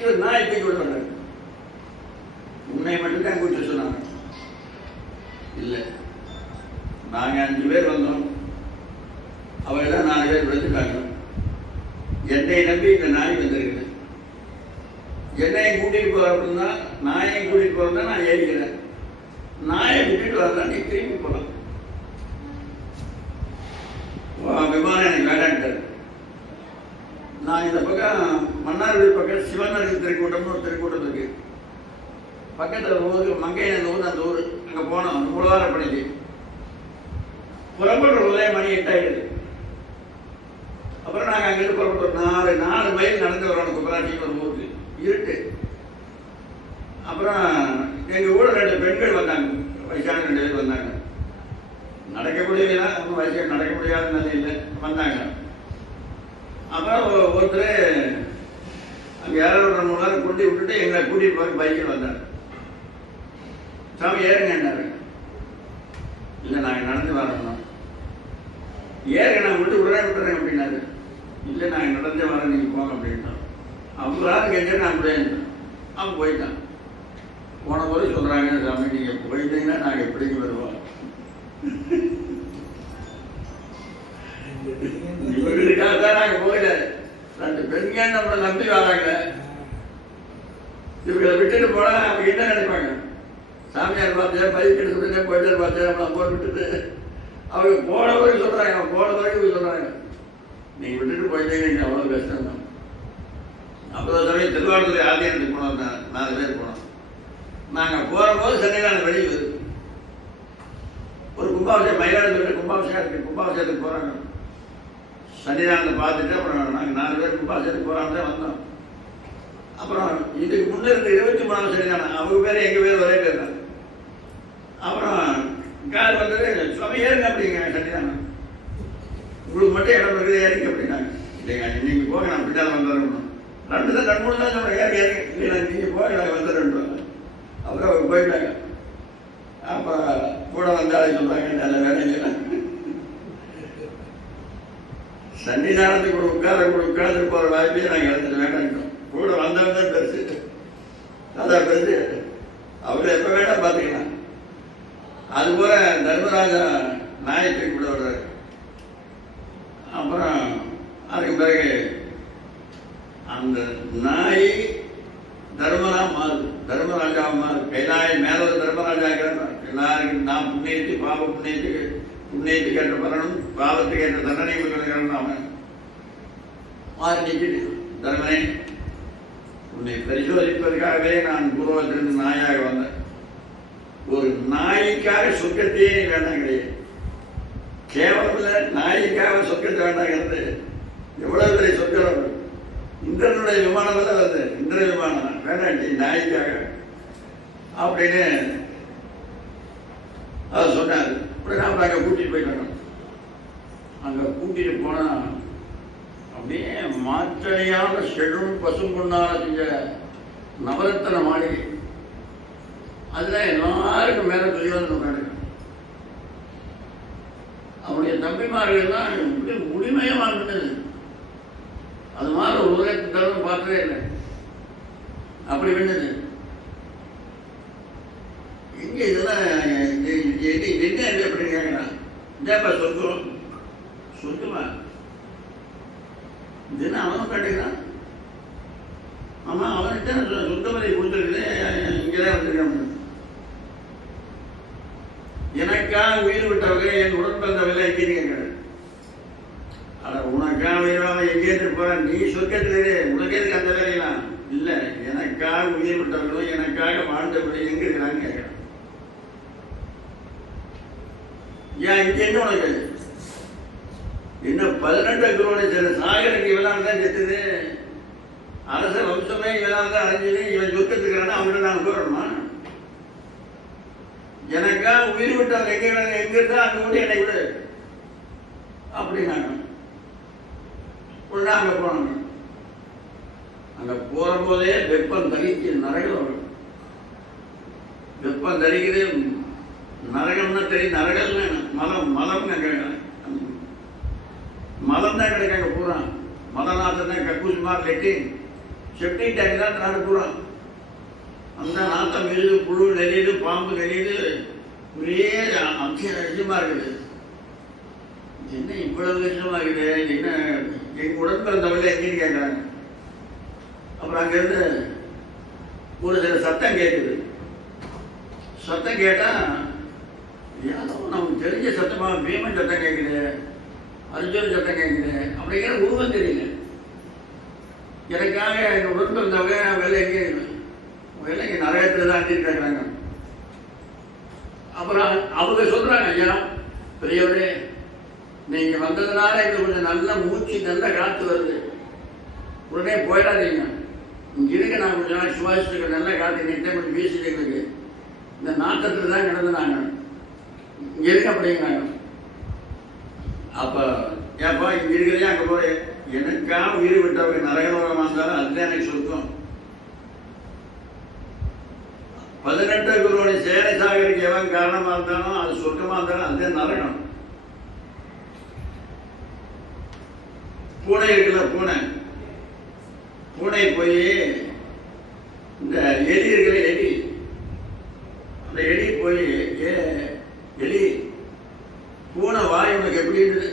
இவர் நாய் போய் கொண்டு வர்றாரு. உன்னை மட்டும்தான் கூட்டி சொன்னாங்க. இல்லை, நாங்கள் 5 பேர் வந்தோம், அவர்கள் 4 பேர் விழுந்துட்டாங்க. என்னை நம்பி இந்த நாய் வந்திருக்குது. என்னையும் கூட்டிட்டு போற அப்படின்னா, நாயையும் கூட்டிட்டு போறதா நான் ஏறிக்கிறேன். நாயை கூட்டிட்டு வரலாம், நீ திரும்பி போகலாம். விமானம் எனக்கு வேண்டான்ட்டார். நான் இந்த பக்கம் மன்னார்குடி பக்கம் சிவனருக்கு திருக்கூட்டம்னு ஒரு திருக்கூட்டம் இருக்கு. பக்கத்தில் ஊருக்கு மங்கையன் ஊர், அந்த ஊர் அங்கே போனோம். 3 வாரம் பணிக்கு புறப்படுற போதே மணி 8 ஆயிடுது. அப்புறம் நாங்கள் அங்கிருந்து புறப்பட்டோம். 4 மைல் நடந்து வரணும் குப்பராட்சிக்கு ஒரு ஊருக்கு. இருட்டு. அப்புறம் எங்கள் ஊரில் 2 பெண்கள் வந்தாங்க, வயசான 2 பேர் வந்தாங்க. நடக்கக்கூடியவங்களா, ஒன்றும் வயசு நடக்க முடியாத நிலையில் வந்தாங்க. அப்புறம் ஒருத்தர் அங்கே யாரோ 2 மணி நேரம் கொண்டு விட்டுட்டு எங்களை கூட்டிகிட்டு போய் பைக்கில் வந்தார். சாமி ஏறுங்கன்னாரு. இல்லை நாங்கள் நடந்து வரணும். ஏறுங்க நான் விட்டுறேன் அப்படின்னாரு. இல்லை நாங்கள் நடந்து வரேன் நீங்கள் போங்க அப்படின்ட்டோம். அவங்களால கேட்டு நான் அப்படியே அவன் போயிட்டான். போன போது சொல்கிறாங்க, சாமி நீங்கள் போயிட்டீங்கன்னா நாங்கள் எப்படிங்க வருவோம்? இவங்களுக்காக தான் நாங்கள் போகல. 2 பெண்கள் நம்மளை நம்பி வராங்க. இவங்களை விட்டுட்டு போனா அவங்க என்ன நினைப்பாங்க? சாமியார் பார்த்தியா, பைக் எடுத்துட்டு போயிட்டு பார்த்தியா, நம்மளை போய் விட்டுட்டு அவங்க போன வரைக்கும் சொல்றாங்க. அவங்க போன வரைக்கும் சொல்றாங்க, நீங்க விட்டுட்டு போயிட்டீங்க, நீங்க அவ்வளவு கஷ்டம் தான். அப்போதான் சமயம் திருவாரூர் ஆலயத்துக்கு போனோம். 4 பேர் போனோம். நாங்கள் போகும்போது சன்னிதானம் வெளியே வருது. ஒரு கும்பாபிஷேகம், மயிலாடுதுறை கும்பாபிஷேகத்துக்கு போகிறாங்க. சன்னிதானத்தை பார்த்துட்டு அப்புறம் நாங்கள் 4 பேர் கும்பாபிஷேகத்துக்கு போகிறாங்க தான் வந்தோம். அப்புறம் இதுக்கு முன்னே இருந்த 23ஆம் சன்னிதானம், அவங்க பேர் எங்கள் பேர் ஒரே பேர் தான். அப்புறம் கார் வந்தது, சுவாமி ஏறுங்க அப்படிங்க சன்னிதானம், உங்களுக்கு மட்டும் இடம் இருக்குது ஏறிங்க அப்படின்னாங்க. இல்லைங்க நீங்கள் போக நான் பின்னால் வந்துடணும். 2 3 தான் சொல்கிறேன், ஏறி இல்லை நீங்கள் போக நான் வந்துடுறேன். அப்புறம் அவங்க போயிட்டாங்க. அப்போ கூட வந்தாலும் சொல்கிறாங்க, நல்ல வேலைங்க சன்னிதானத்துக்கு கூட உட்கார்ந்து போகிற வாய்ப்பையும் நாங்கள் எடுத்துட்டு வேண்டாம். கூட வந்தவங்க தான் பெருசு, அதான் பெருசு. அவர் எப்போ வேண்டாம் பார்த்துக்கலாம். அதுபோல தர்மராஜா நாயத்தை கூட வர்றாரு. அப்புறம் அதுக்கு பிறகு அந்த நாய் தர்மராஜா மாறு. கைலாய மேல தர்மராஜா எல்லாருக்கும் நான் புண்ணியத்துக்கு ஏற்ற பலனும் பாவத்துக்கு ஏற்ற தண்டனை கொடுக்கிறான். அவன் மாறி நிற்கிட்டு, தர்மனே உன்னை பரிசோதிப்பதற்காகவே நான் பூர்வத்திலிருந்து நாயாக வந்தேன். ஒரு நாய்க்காக சொர்க்கத்தையே வேண்டாம் கிடையாது. கேவலத்தில் நாய்க்காக சொர்க்கத்தை வேண்டாங்கிறது எவ்வளவு பெரிய சொர்க்கம். இந்திரனுடைய விமானம் தான் வருது, இந்திர விமானம் வேண்டாம் நாய்க்காக அப்படின்னு அவர் சொன்னார். அப்படி நாம் அங்கே கூட்டிகிட்டு போயிட்டோம். அங்கே கூட்டிகிட்டு போனால் அப்படியே மாற்றணியான செடும் பசும்பொன்னால செஞ்ச நவரத்தன மாளிகை. அதில் எல்லாருக்கும் மேலே துரியோதனன் உட்காந்து அவனுடைய தம்பிமார்கள்லாம் இப்படி முடிமயமாக இருந்தது. அது மாதிரி ஒரு உலகத்துக்கு பார்த்ததே இல்லை. அப்படி வேண்டது எங்கே இதெல்லாம் என்ன அப்படிங்கிறாங்க. இதாப்பா சொர்க்கமா இதுன்னு அவனும் கண்டுக்கிறான். ஆமா அவன்கிட்ட சொர்க்கமலை கொடுத்துருக்குது, இங்கேதான் வந்திருக்கான். எனக்காக உயிர் விட்டவங்க என் உடன்பிறந்தவர்கள் எங்கேன்னு கேட்கிறார். ஆனால் உனக்காக உயிராக எங்கேருந்து போறான், நீ சொர்க்கத்திலே உனக்கு எதுக்கு அந்த வேலையெல்லாம் இல்லை. எனக்காக உயிர் விட்டவர்களும் எனக்காக வாழ்ந்தவர்கள் எங்க இருக்கிறாங்க கேட்கிறான். ஏன் இங்கே என்ன உனக்கு என்ன 18 குரோனை சாகருக்கு இவெல்லாம் தான் செத்துது, அரச வம்சமே இவெல்லாம் தான் அழிஞ்சது, இவன் சொர்க்கத்துக்கிறானா அவங்கள்ட்ட நான் கூறணுமா? எனக்காக உயிர் விட்டவங்க எங்க இருந்தா அங்க கூட என்னை விடு அப்படின்னாங்க. அங்க போனாங்க. அங்க போகும்போதே வெப்பம் தரிக்கு நரகம் வரும். வெப்பம் தரிக்குது, நரகம்னா தெரியும். நரகம்னு மலம் மலம் தான் கிடைக்காங்க பூரா. மலநாத்தம் தான் கக்கூசுமார் லெட்டின் செப்டிக் டேங்க் தான் நாடு பூரா. அந்த நாத்தம் எழுது, புழு நெறியுது, பாம்பு நெறியுது, ஒரே அம்சமா இருக்குது. என்ன இவ்வளவு கஷ்டமா இருக்குது, என்ன எங்க உடன்பிறந்தவர்கள் எங்கேன்னு கேட்குறாங்க. அப்புறம் அங்கிருந்து ஒரு சில சத்தம் கேட்குது. சத்தம் கேட்டா ஏதோ நமக்கு தெரிஞ்ச சத்தமா, பீமன் சத்தம் கேட்குது, அர்ஜுன் சத்தம் கேட்குது, அப்படிங்கிற உருவம் தெரியல. எனக்காக எங்க உடன்பிறந்தவங்க வெளில எங்கே வேலைக்கு நரகத்தில் தான் அண்டிருக்காங்க. அப்புறம் அவங்க சொல்றாங்க, ஐயா பெரியவரே நீங்க வந்ததுனால எங்களுக்கு கொஞ்சம் நல்ல மூச்சு, நல்ல காற்று வருது, உடனே போயிடாதீங்க, இங்க இருக்க நான் கொஞ்ச நாள் சுவாசிச்சுக்க, நல்ல காற்று நீட்டே கொஞ்சம் வீசிட்டு எங்களுக்கு இந்த நாட்டத்தில் தான் கிடந்தாங்க, இங்க இருக்க அப்படிங்கிறாங்க. அப்ப ஏப்பா இங்க இருக்கிறதே அங்க போறேன், எனக்கா உயிர் விட்டவங்க நரகலோகமா இருந்தாலும் அதுதான் எனக்கு சொர்க்கம். 18 குருவோட சேர சாகருக்கு எவன் காரணமா இருந்தாலும் அது சொர்க்கமா இருந்தாலும் அதுதான் நரகம். பூனை இருக்குல்ல, பூனை போய் இந்த எலி இருக்கிற எலி, அந்த எலி போய் எலி பூனை வாய் உனக்கு எப்படி இருக்குது,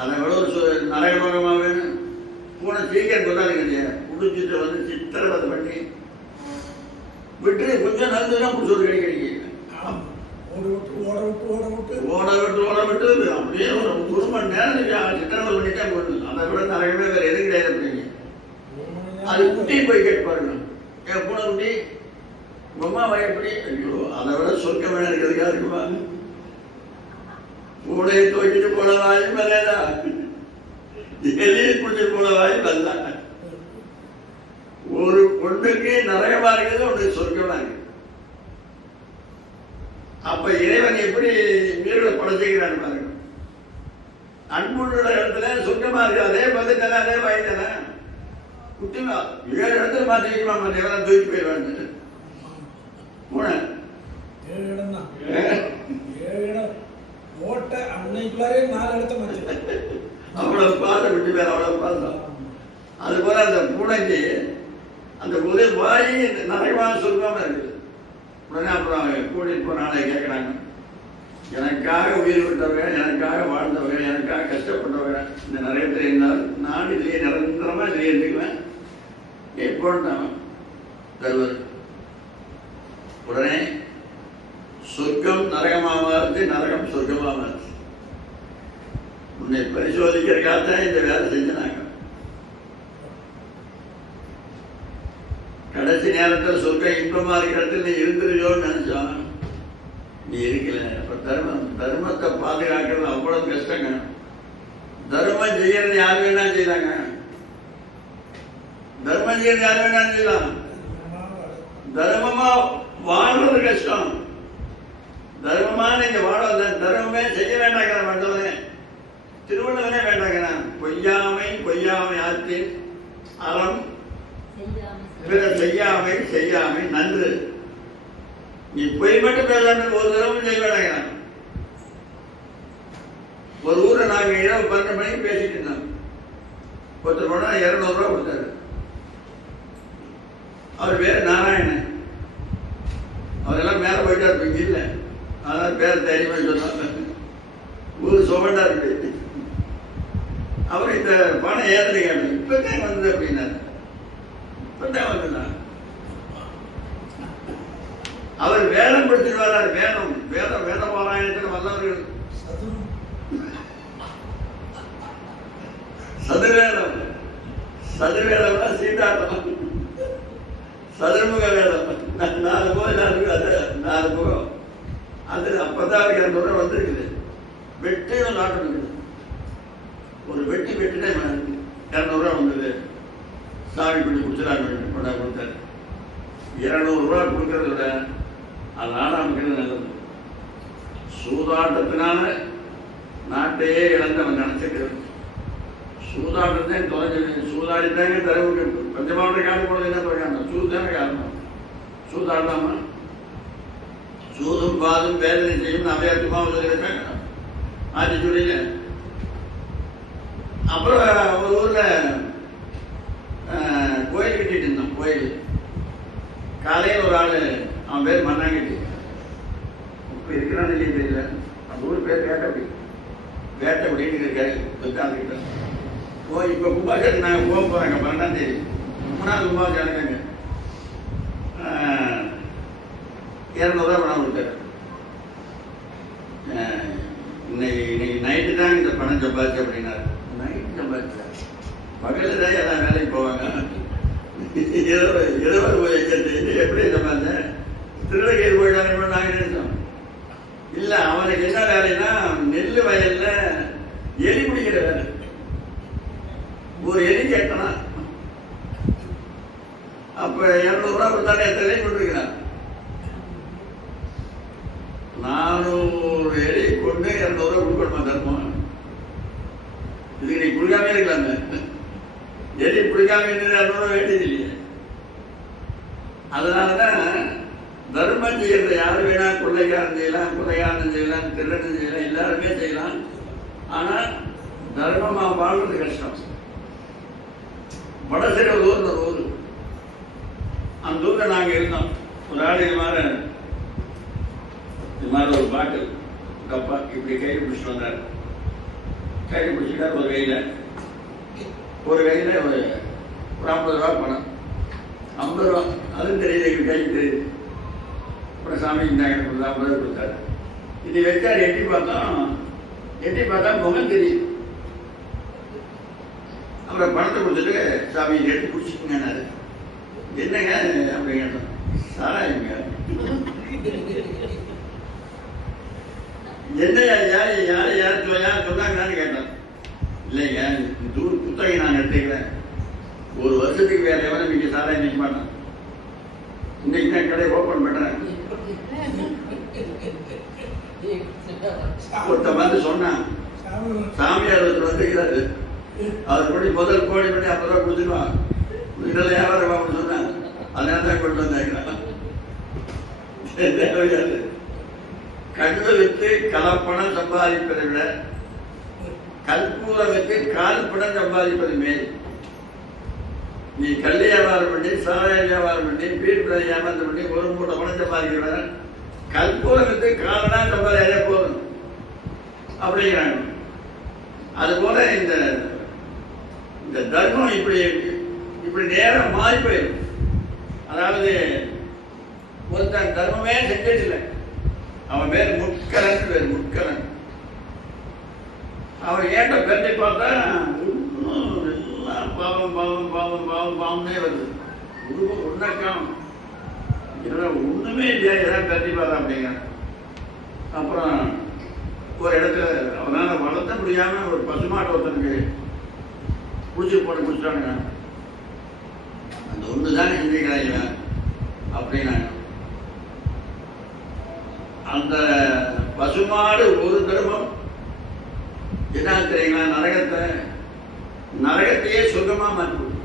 அதை எவ்வளவு நரகமாக வேணும். பூனை சீக்கிரம் கொண்டாடுங்க இல்லையா, குடிச்சிட்டு வந்து சித்திரவதை பண்ணி விட்டு கொஞ்சம் நல்லதுதான் புடிச்சோடு கிடைக்கிறீங்க. ஓட விட்டு அப்படியே ஒரு மணி நேரம் சித்திரவதை பண்ணிட்டா போகுது. அதை விட நரகமே வேற எது கிடையாது அப்படிங்க. அது குட்டி போய் கேட்டு பாருங்க, என் பூனை குட்டி உமா வாய் எப்படி, ஐயோ அதை விட சொர்க்கம் வேணும் இருக்கிறதுக்காக இருக்குமா. பூனையை தூக்கிட்டு போன வாயும் வரலா, எலியை குடிச்சிட்டு போன வாயும் வரல. ஒரு பொண்ணுக்கு நரகமா இருக்குது, ஒன்று சொர்க்கமா இருக்கு. அப்ப இறைவன் எப்படி வீரர்களை படைச்சுக்கிறான்னு பாருங்க. அன்புள்ள இடத்துல சொர்க்கமா இருக்கு, அதே பதில் அதே வாய் தானே. குட்டிமா 7 இடத்துல மாத்திக்கலாமா, எவரெல்லாம் தூக்கி போயிடுவாங்க. பூனை 7 இடம் தான், 7 இடம் ஓட்ட அன்னைக்குள்ளாரே 4 இடத்த மாற்றி அவ்வளவு பாதை விட்டு பேர் அவ்வளவு பாதம். அது போல அந்த பூனைக்கு அந்த ஒரே வாய் நிறைவான சொர்க்கமா இருக்குது. உடனே அப்புறம் கூட்டிட்டு போனாலே கேட்குறாங்க, எனக்காக உயிர் விட்டவங்க, எனக்காக வாழ்ந்தவங்க, எனக்காக கஷ்டப்பட்டவங்க இந்த நரகத்தில் இருந்தால் நான் இதுலேயே நிரந்தரமா இதுலேயே இருந்துக்குவேன், எப்போன்னு தருவது. உடனே சொர்க்கம் நரகமாக மாறுது, நரகம் சொர்க்கமாக மாறுது. உன்னை பரிசோதிக்கிறதுக்காகத்தான் இந்த வேலை செஞ்சாங்க. கடைசி நேரத்தில் சொர்க்கம் இன்பமா இருக்கிற இடத்துல நீ இருந்துருவோன்னு நினைச்சான், நீ இருக்கல. அப்ப தர்மத்தை பாதுகாக்கிறது அவ்வளவு கஷ்டங்க. தர்மம் செய்யறது யாரு வேணா செய்யலாங்க, தர்மம் செய்யறது யாரு வேணா செய்யலாம். தர்மமா வாழ்றது கஷ்டம். தர்மமா நீங்க வாழ்வத தர்மமே செய்ய வேண்டாங்கிற வந்தவனே திருவள்ளுவனே வேண்டாங்கிறான். பொய்யாமை ஆற்றின் அறம் பிற செய்யாமை நன்று. நீ பொய் மட்டும் பேசாம ஒரு தடவை செய்ய வேண்டாங்கிறான். ஒரு ஊரை நாங்க இரவு 12 மணிக்கு பேசிட்டு இருந்தோம். ஒருத்தர் போனா 200 ரூபா கொடுத்தாரு. அவர் பேர் நாராயணன். அவரெல்லாம் மேல போயிட்டார், இப்ப இங்க இல்லை. அதான் பேர் தைரியமா சொன்னாங்க. ஊரு சுமண்டா இருக்கு. அவர் இந்த பணம் ஏத்துறீங்க, இப்பதான் வந்தது அப்படின்னாரு. இப்பதான் வந்துதான் அவர் வேதம் படிச்சுட்டு வர்றாரு. வேத பாராயணத்தில் வல்லவர்கள். சதுர்வேதம் சீதாட்டம், சதுர்முக வேதம் 4 முகம், 4 முகம். அது அப்பதான் 200 ரூபா வந்துருக்குது. வெட்டு நாட்டு இருக்குது. ஒரு வெட்டினா 200 ரூபா வந்தது. சாமி பண்ணி குடிச்சிடாங்க கொடுத்தாரு. 200 ரூபா கொடுக்கறத விட அது நாடாமுக்கிறது நல்லது. சூதாட்டத்தினால நாட்டையே இழந்தவன் நினைச்சிட்டு சூதாட்டத்தை தொலைஞ்சு சூதாடித்தாங்க தரவுக்கு பஞ்சமாவட்ட காலம் போனது என்ன சொல்றாங்க, சூதான காரணம். சூதாடாம சூதும் பாதும் வேதனை செய்யும் அவையாத்துமா சொல்லியிருக்காங்க ஆட்சி சொல்லியில. அப்புறம் ஒரு ஊர்ல கோயில் கட்டிட்டு இருந்தோம். கோயில் காலையில் ஒரு ஆள், அவன் பேர் மண்ணாங்கட்டி, இப்ப இருக்கிறான்னு தெரியல. அந்த ஊர் பேர் வேட்டப்படின்னு இருக்காரு. இப்போ கும்பாசத்துக்கு நாங்கள் போக போறாங்க 12ஆம் தேதி. 3வது கும்பாசம் 200 ரூபா பணம் கொடுத்தாரு. இன்னைக்கு நைட்டு தான் இந்த பணம் சம்பாதிச்சு அப்படின்னாரு. நைட்டு சம்பாதிச்சார், பகலில் தான் எல்லாம் வேலைக்கு போவாங்க. இருபது போய் எப்படி சம்பாதிச்சேன், திருடகையில் போயிட்டாங்க நாங்கள் நினைச்சோம். இல்லை, அவனுக்கு என்ன வேலைன்னா நெல் வயல்ல எலி பிடிக்கிற வேலை. ஒரு எலி கேட்டனா அப்ப 200 ரூபா கொடுத்தாலே எத்தனை கொண்டிருக்கிறான். 400 எலி கொண்டு 200 ரூபா கொடுக்கணுமா தர்மம். கொடுக்காம இருக்கலாமே. எலி பிடிக்காம இருந்தது வேண்டியது இல்லையே. அதனாலதான் தர்மம் செய்யறத யாரு வேணா கொள்ளைக்காரன் செய்யலாம், கொலைகாரன் செய்யலாம், திருடன் செய்யலாம், எல்லாருமே செய்யலாம். ஆனா தர்மமா வாழ்றது கஷ்டம். வடசிற ஊர்ல ஒரு ஊர், அந்த ஊர்ல நாங்க இருந்தோம். ஒரு ஆள் இது மாதிரி ஒரு பாட்டில் கப்பா இப்படி கையை பிடிச்சிட்டு வந்தார். கையை பிடிச்சிட்டார். ஒரு கையில ஒரு 50 ரூபா பணம், 50 ரூபா. அதுவும் தெரியுது, எங்க கைக்கு தெரியுது. அப்புறம் சாமி இந்தாங்க 50 ரூபா கொடுத்தாரு. இது வச்சார். எட்டி பார்த்தா முகம் தெரியுது. அப்புறம் பணத்தை கொடுத்துட்டு சாமி எடுத்து பிடிச்சிக்கங்கன்னாரு. என்னங்க அப்படிங்க, சாராயங்க. என்னையா யார் சொன்னாங்கன்னு கேட்டேன். இல்லைங்க, புத்தகை நான் எடுத்துக்கிறேன். 1 வருஷத்துக்கு வேற எவரும் நீங்க சாராயம் நிற்க மாட்டேன். இன்னைக்கு தான் கடையை ஓப்பன் பண்றேன். ஒருத்த வந்து சொன்னான், சாமியார் வந்துக்கிறாரு. அவர் படி முதல் கோடி பண்ணி 50 ரூபா கொடுத்துருவான். இதெல்லாம் வியாபாரம் சொன்னாங்க. அதனால தான் கொண்டு வந்தாங்க. கண்ணு வித்து கலப்பணம் சம்பாதிப்பதை விட கற்பூரம் வித்து கால்பணம் சம்பாதிப்பது மேல். நீ கல் வியாபாரம் பண்ணி, சாராய வியாபாரம் பண்ணி, பீர்பட வியாபாரம் பண்ணி 1 மூட்டை பணம் சம்பாதிக்கிற கற்பூரம் வித்து காலனா சம்பாதிக்க போதும் அப்படிங்கிறாங்க. அதுபோல இந்த தர்மம் இப்படி நேரம் மாறி போயிடும். அதாவது ஒருத்தன் தர்மமே செஞ்சதில்லை. அவன் பேர் முட்கலன். முட்கலன். அவன் ஏட்ட பெருட்டி பார்த்தா எல்லாம் பாவம்னே வருது. உன்னக்காம் இதெல்லாம் ஒண்ணுமே இல்லையா, எதாவது பெருட்டி பார்த்தா அப்படிங்க. அப்புறம் ஒரு இடத்துல அவனால வளர்த்த முடியாம ஒரு பசுமாட்டை ஒருத்தனுக்கு போட்டு குடிச்சிட்டானுங்க. அந்த ஒண்ணுதான் சிந்திக்கிறாங்க அப்படின்னாங்க. அந்த பசுமாடு ஒரு தர்மம் என்ன தெரியுங்களா, நரகத்தையே சுகமா மாற்றும்.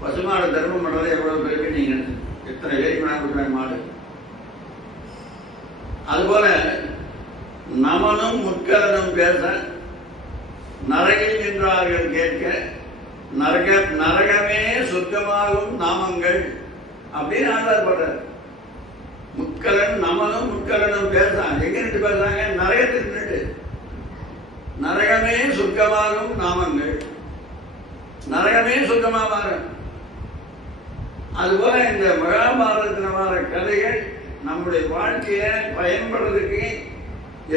பசுமாடு தர்மம் பண்றது எவ்வளவு பேருக்கு நீங்க எத்தனை பேருக்கு வேணா கொடுக்குறாங்க மாடு. அதுபோல நமனும் முட்கலனும் பேச நரகில் நின்றார்கள் கேட்க நரகமே சொர்க்கமாகும் நாமங்கள் அப்படின்னு ஆழ்வார் பண்றார். முட்கலன் நமனும் முட்கலனும் பேசுறான். எங்க நின்று பேசுறாங்க? நரகத்துக்கு நின்று. நரகமே சொர்க்கமாகும் நாமங்கள், நரகமே சொர்க்கமாக. அதுபோல இந்த மகாபாரதத்தில் வர கதைகள் நம்முடைய வாழ்க்கையில பயன்படுறதுக்கு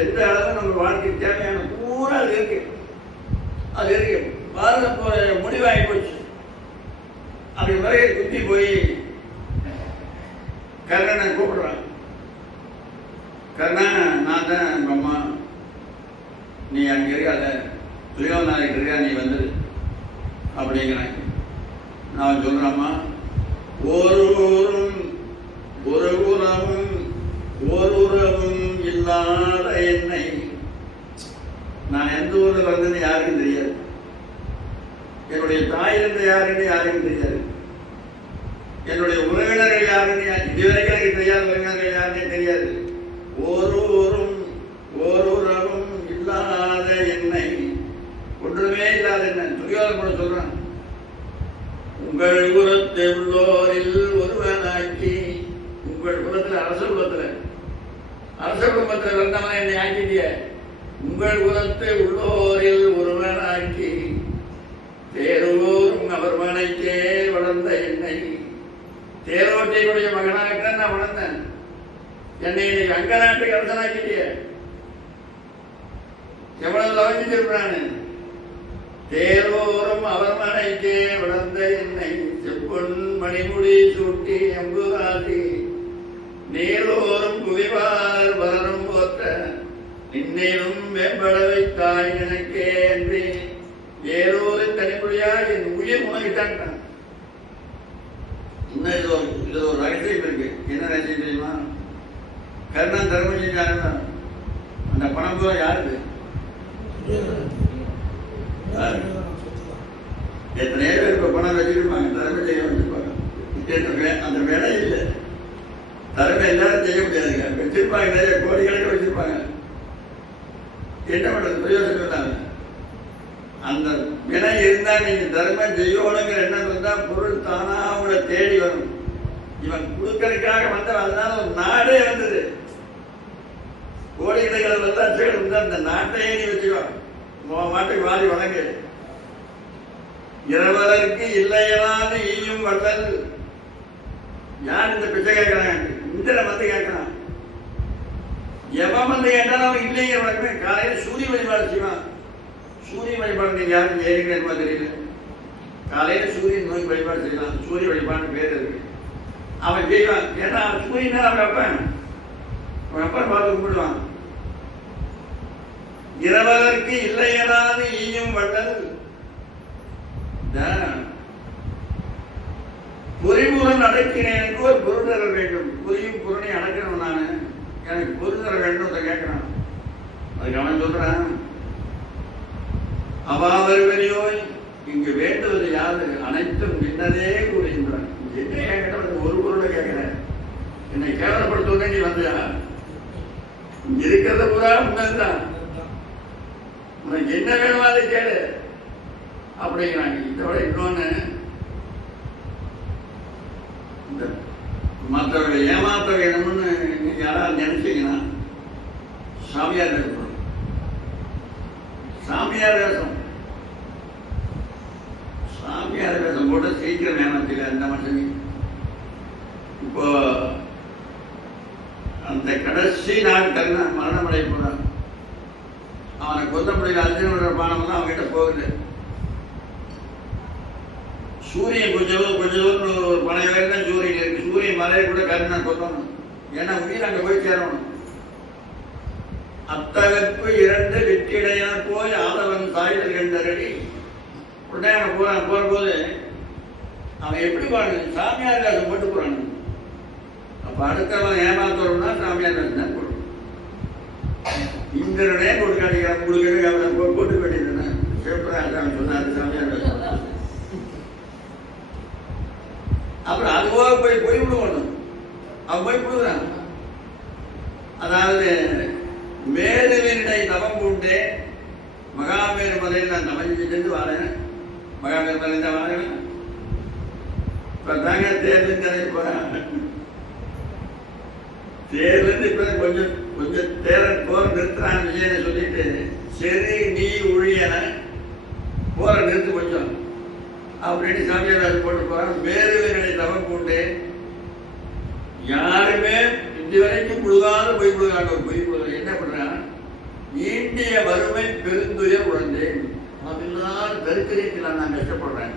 எந்த அளவு நம்ம வாழ்க்கை தேவையான பூரா அது இருக்கு. அது இருக்கு. பாரத போற முடிவாகி போச்சு. அப்படி வரையை குத்தி போய் கர்ணனை கூப்பிடுறான். கர்ணா, நான் தான் எங்க அம்மா, நீ அங்க இருக்காத, துரியோதனாருக்கு இருக்கா, நீ வந்துடு அப்படிங்கிறான். நான் சொல்றேம்மா, ஒருவரும் ஒரு உறவும் ஓருறவும் இல்லாத என்னை, நான் எந்த ஊர்ல வந்தேன்னு யாருக்கும் தெரியாது. என்னுடைய தாய் இருந்த யாருன்னு யாருக்கும் தெரியாது. என்னுடைய உறவினர்கள் யாருன்னு இதுவரைக்கும் எனக்கு தெரியாது. உறவினர்கள் யாருன்னு தெரியாது. ஒருவரும் ஓருறவும் இல்லாத என்னை, ஒன்றுமே இல்லாத என்ன துரியோதனன் கூட சொல்றான். உங்கள் குலத்தில் உள்ளோரில் ஒருவனாக்கி, உங்கள் குலத்தில் அரச குடும்பத்தில் வந்தவன் என்னை ஆக்கிட்டிய. உங்கள் குலத்தை உள்ளோரில் ஒருவனாக்கி தேரோரும் அவர் மனைக்கே வளர்ந்த என்னை, தேரோட்டியுடைய மகனாக நான் வளர்ந்தேன். என்னை அங்க நாட்டுக்கு அரசனாக்கிட்டிய. எவ்வளவு லவஞ்சிருக்கிறானு. தேரோரும் அவர் மனைக்கே வளர்ந்த என்னை செப்பொன் மணிமுடி சூட்டி எம்புராதி நீரோரும் குவிவார் வளரும் போற்ற நின்னேனும் மேம்பட வைத்தாய் எனக்கே என்று ஏரோரு தனிமொழியா என் உயிர் உணவிட்டான். இன்னும் இது ஒரு ரகசியம் இருக்கு. என்ன ரகசியம் தெரியுமா? கர்ணன் தர்மம் செஞ்சாருன்னா அந்த பணம் பூரா யாருக்கு? எழுதணும் சொத்துதான். எத்தனையோ பேர் இப்போ பணம் வச்சிருப்பாங்க, தர்மம் செய்ய வச்சிருப்பாங்க. அந்த விலை இல்லை. தர்மம் எல்லாரும் செய்ய முடியாதுங்க. வச்சிருப்பாங்க, நிறைய கோடிக்கணக்கில் வச்சிருப்பாங்க. என்ன பண்றது? பிரயோஜனம் இல்லாம அந்த வினை இருந்தா நீங்க தர்மம் செய்யணுங்கிற எண்ணம் இருந்தா பொருள் தானா அவங்கள தேடி வரும். இவன் கொடுக்கறதுக்காக வந்த, அதனால ஒரு நாடே வந்தது. கோடிக்கணக்கில் லட்சங்கள் இருந்தா அந்த நாட்டையே நீ வச்சுக்கோ, மாட்டுக்கு வாரி வழங்கு. இரவலருக்கு இல்லையலாது ஈயும் வள்ளல். யார் இந்த பிச்சை கேட்கிறாங்க? இந்திரன் வந்து கேட்கிறான். எவன் வந்து கேட்டாலும் அவன் இல்லைங்கிற வழக்கமே. காலையில் சூரிய வழிபாடு செய்வான். சூரிய வழிபாடு நீங்க யாரும் ஏறிக்கிறமா தெரியல. காலையில் சூரியன் நோய் வழிபாடு செய்யலாம். சூரிய வழிபாடு பேர் இருக்கு. அவன் செய்வான். ஏன்னா அவன் சூரியன் அவன் அப்பன், அவன் அப்பன் பார்த்து கும்பிடுவான். இரவலருக்கு இல்லையலாது ஈயும் வள்ளல். பொறிபுறன் அடக்கினேனுக்கு ஒரு பொருள் தர வேண்டும். பொறியும் பொருளை அடக்கணும். நான் எனக்கு பொருள் தர வேண்டும் கேட்கிறான். அதுக்கு அவன் சொல்றான், அவாவருவரையோய் இங்கு வேண்டுவது யாது அனைத்தும் நின்னதே கூறுகின்றான். என்ன என்கிட்ட வந்து ஒரு பொருளை கேட்கிறேன், என்னை கேவலப்படுத்த நீ வந்தியா? இருக்கிறத பூரா முன்னதான், உனக்கு என்ன வேணுமோ அதை கேளு அப்படிங்கிறாங்க. இதோட இன்னொன்னு, இந்த மற்றவர்களை ஏமாற்ற வேணும்னு நீங்க யாராவது நினைச்சீங்கன்னா சாமியார் இருக்கணும். சாமியார் வேஷம், சாமியார் வேஷம் போட்டு சீக்கிரம் ஏமாத்தில அந்த மனுஷன். இப்போ அந்த கடைசி நாட்கள் மரணமடை போறான். அவனை கொல்ல முடியல. அர்ஜுனோட பானம்லாம் அவங்ககிட்ட போகுது. சூரியன் கொஞ்சம் தூரம் ஒரு பழைய வேலை தான் சூரியன் இருக்கு. சூரியன் மலையை கூட கருணை கொல்லணும். ஏன்னா உயிர் அங்கே போய் சேரணும். அத்தகற்கு 2 வெற்றிடையா போய் ஆதவன் தாய்தல் கண்டரடி. உடனே அவன் போறான். போகும்போது அவன் எப்படி போறான்? சாமியார் காசம் போட்டு போறான். அப்ப அடுத்தவன் ஏமாத்தோம்னா சாமியார் காசு தான் போடும். இந்திரனே கொடுக்காடிக்கிறான். கொடுக்க அவனை போட்டு வேண்டியதுன்னு சிவபிரகாசன் சொன்னாரு சாமியார் காசு. அப்புறம் அதுவாக போய் விடுவணும். அவன் போய் விடுவான். அதாவது மேலுவினை தவம் பூண்டே மகாமேரு மலையில் நான் தவஞ்சிட்டு வரேன். மகாமேரு மலையில் தான் வரேன். இப்போ தாங்க தேர்தல் கதை போறேன். தேர்தல் இப்ப கொஞ்சம் தேரன் போற நிறுத்துறான் விஜயனை சொல்லிட்டு, சரி நீ ஊழியன போற நிறுத்து கொஞ்சம் அப்படின்னு சாமியார் போட்டு போறான். மேலுவினை தவம் பூண்டே யாருமே இதுவரைக்கும் புழுகாத பொய் புழுகாண்ட ஒரு பொய் புழுக என்ன பண்றான்? ஈண்டிய வறுமை பெருந்துயர் உழந்தேன். அதெல்லாம் தரித்திரத்தில் நான் கஷ்டப்படுறேன்.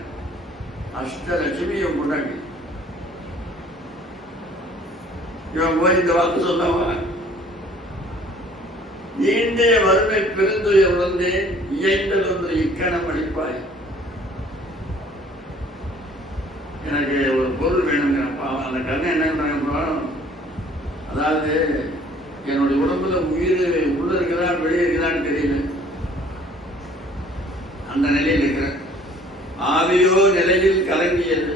அஷ்டலட்சுமியை கொண்டாடி இவன் போய் இந்த வாக்கு சொல்லவன். ஈண்டிய வறுமை பெருந்துயர் உழந்தேன் இயைந்தது ஒன்று இக்கணம் அளிப்பாய். எனக்கு ஒரு பொருள் வேணுங்கிறப்பா அந்த கண்ணை என்ன, அதாவது என்னுடைய உடம்புல உயிர் உள்ள இருக்குதா வெளியே இருக்குதான்னு தெரியல. அந்த நிலையில் இருக்கிறேன். ஆவியோ நிலையில் கலங்கியது.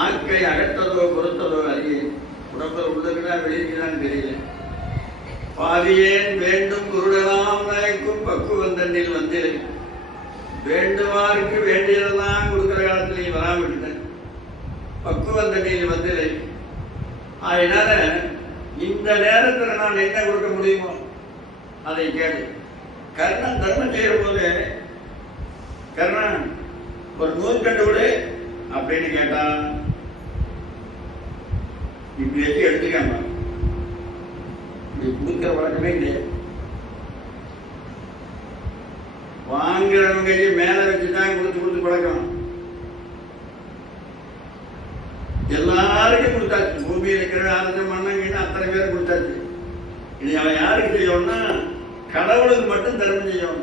ஆக்கை அகற்றதோ பொறுத்ததோ அறிய. உடம்புல உள்ள இருக்குதா வெளியே இருக்குதான்னு தெரியல. பாவியேன் வேண்டும் குருடலாம் நாய்க்கும் பக்குவம் தண்ணில் வந்திலை. வேண்டுவாருக்கு வேண்டியதெல்லாம் கொடுக்கிற காலத்திலேயே வராமட்டேன். பக்குவம் தண்ணியில் வந்திலை. அதனால இந்த நேரத்தில் நான் என்ன கொடுக்க முடியுமோ அதை கேடு. கர்ணன் தர்மம் செய்யற போது, கர்ணன் ஒரு நூற்கண்டு விடு அப்படின்னு கேட்டான். இப்படி வச்சு எடுத்துக்காம இப்படி கொடுக்கிற வழக்கமே இல்லையா? வாங்குறவங்க மேல வச்சுதான் கொடுத்து பழக்கம். எல்லாருக்கும் கொடுத்தாச்சு. பூமியில் இருக்கிற அரசு மன்னங்கிட்ட அத்தனை பேர் கொடுத்தாச்சு. இனி அவன் யாருக்கு செய்யணும்னா கடவுளுக்கு மட்டும் தர்மம் செய்யணும்.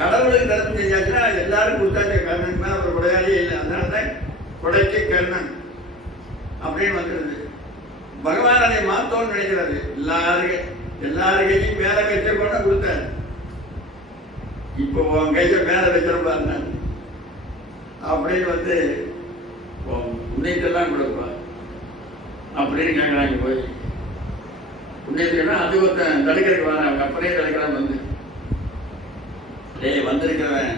கடவுளுக்கு தர்மம் செஞ்சாச்சுன்னா எல்லாரும் கொடுத்தாச்சு. கர்ணன் மேல ஒரு கொடையாளியே இல்லை. அதனாலதான் கொடைக்கு கர்ணன் அப்படின்னு வந்துருது. பகவான் அதை மாத்தோன்னு நினைக்கிறாரு. எல்லாருக்கையும் மேல வச்ச கொண்ட கொடுத்தாரு. இப்போ உன் கையை மேலே வைக்கிறப்பா அப்படின்னு வந்து புண்ணியத்தெல்லாம் கொடுப்பா அப்படின்னு கேட்குறாங்க போய் புண்ணியத்துக்குன்னா அது ஒருத்தன் தடுக்கிறதுக்கு வர அவங்க அப்படியே தடுக்கிறான் வந்து வந்திருக்கிறவன்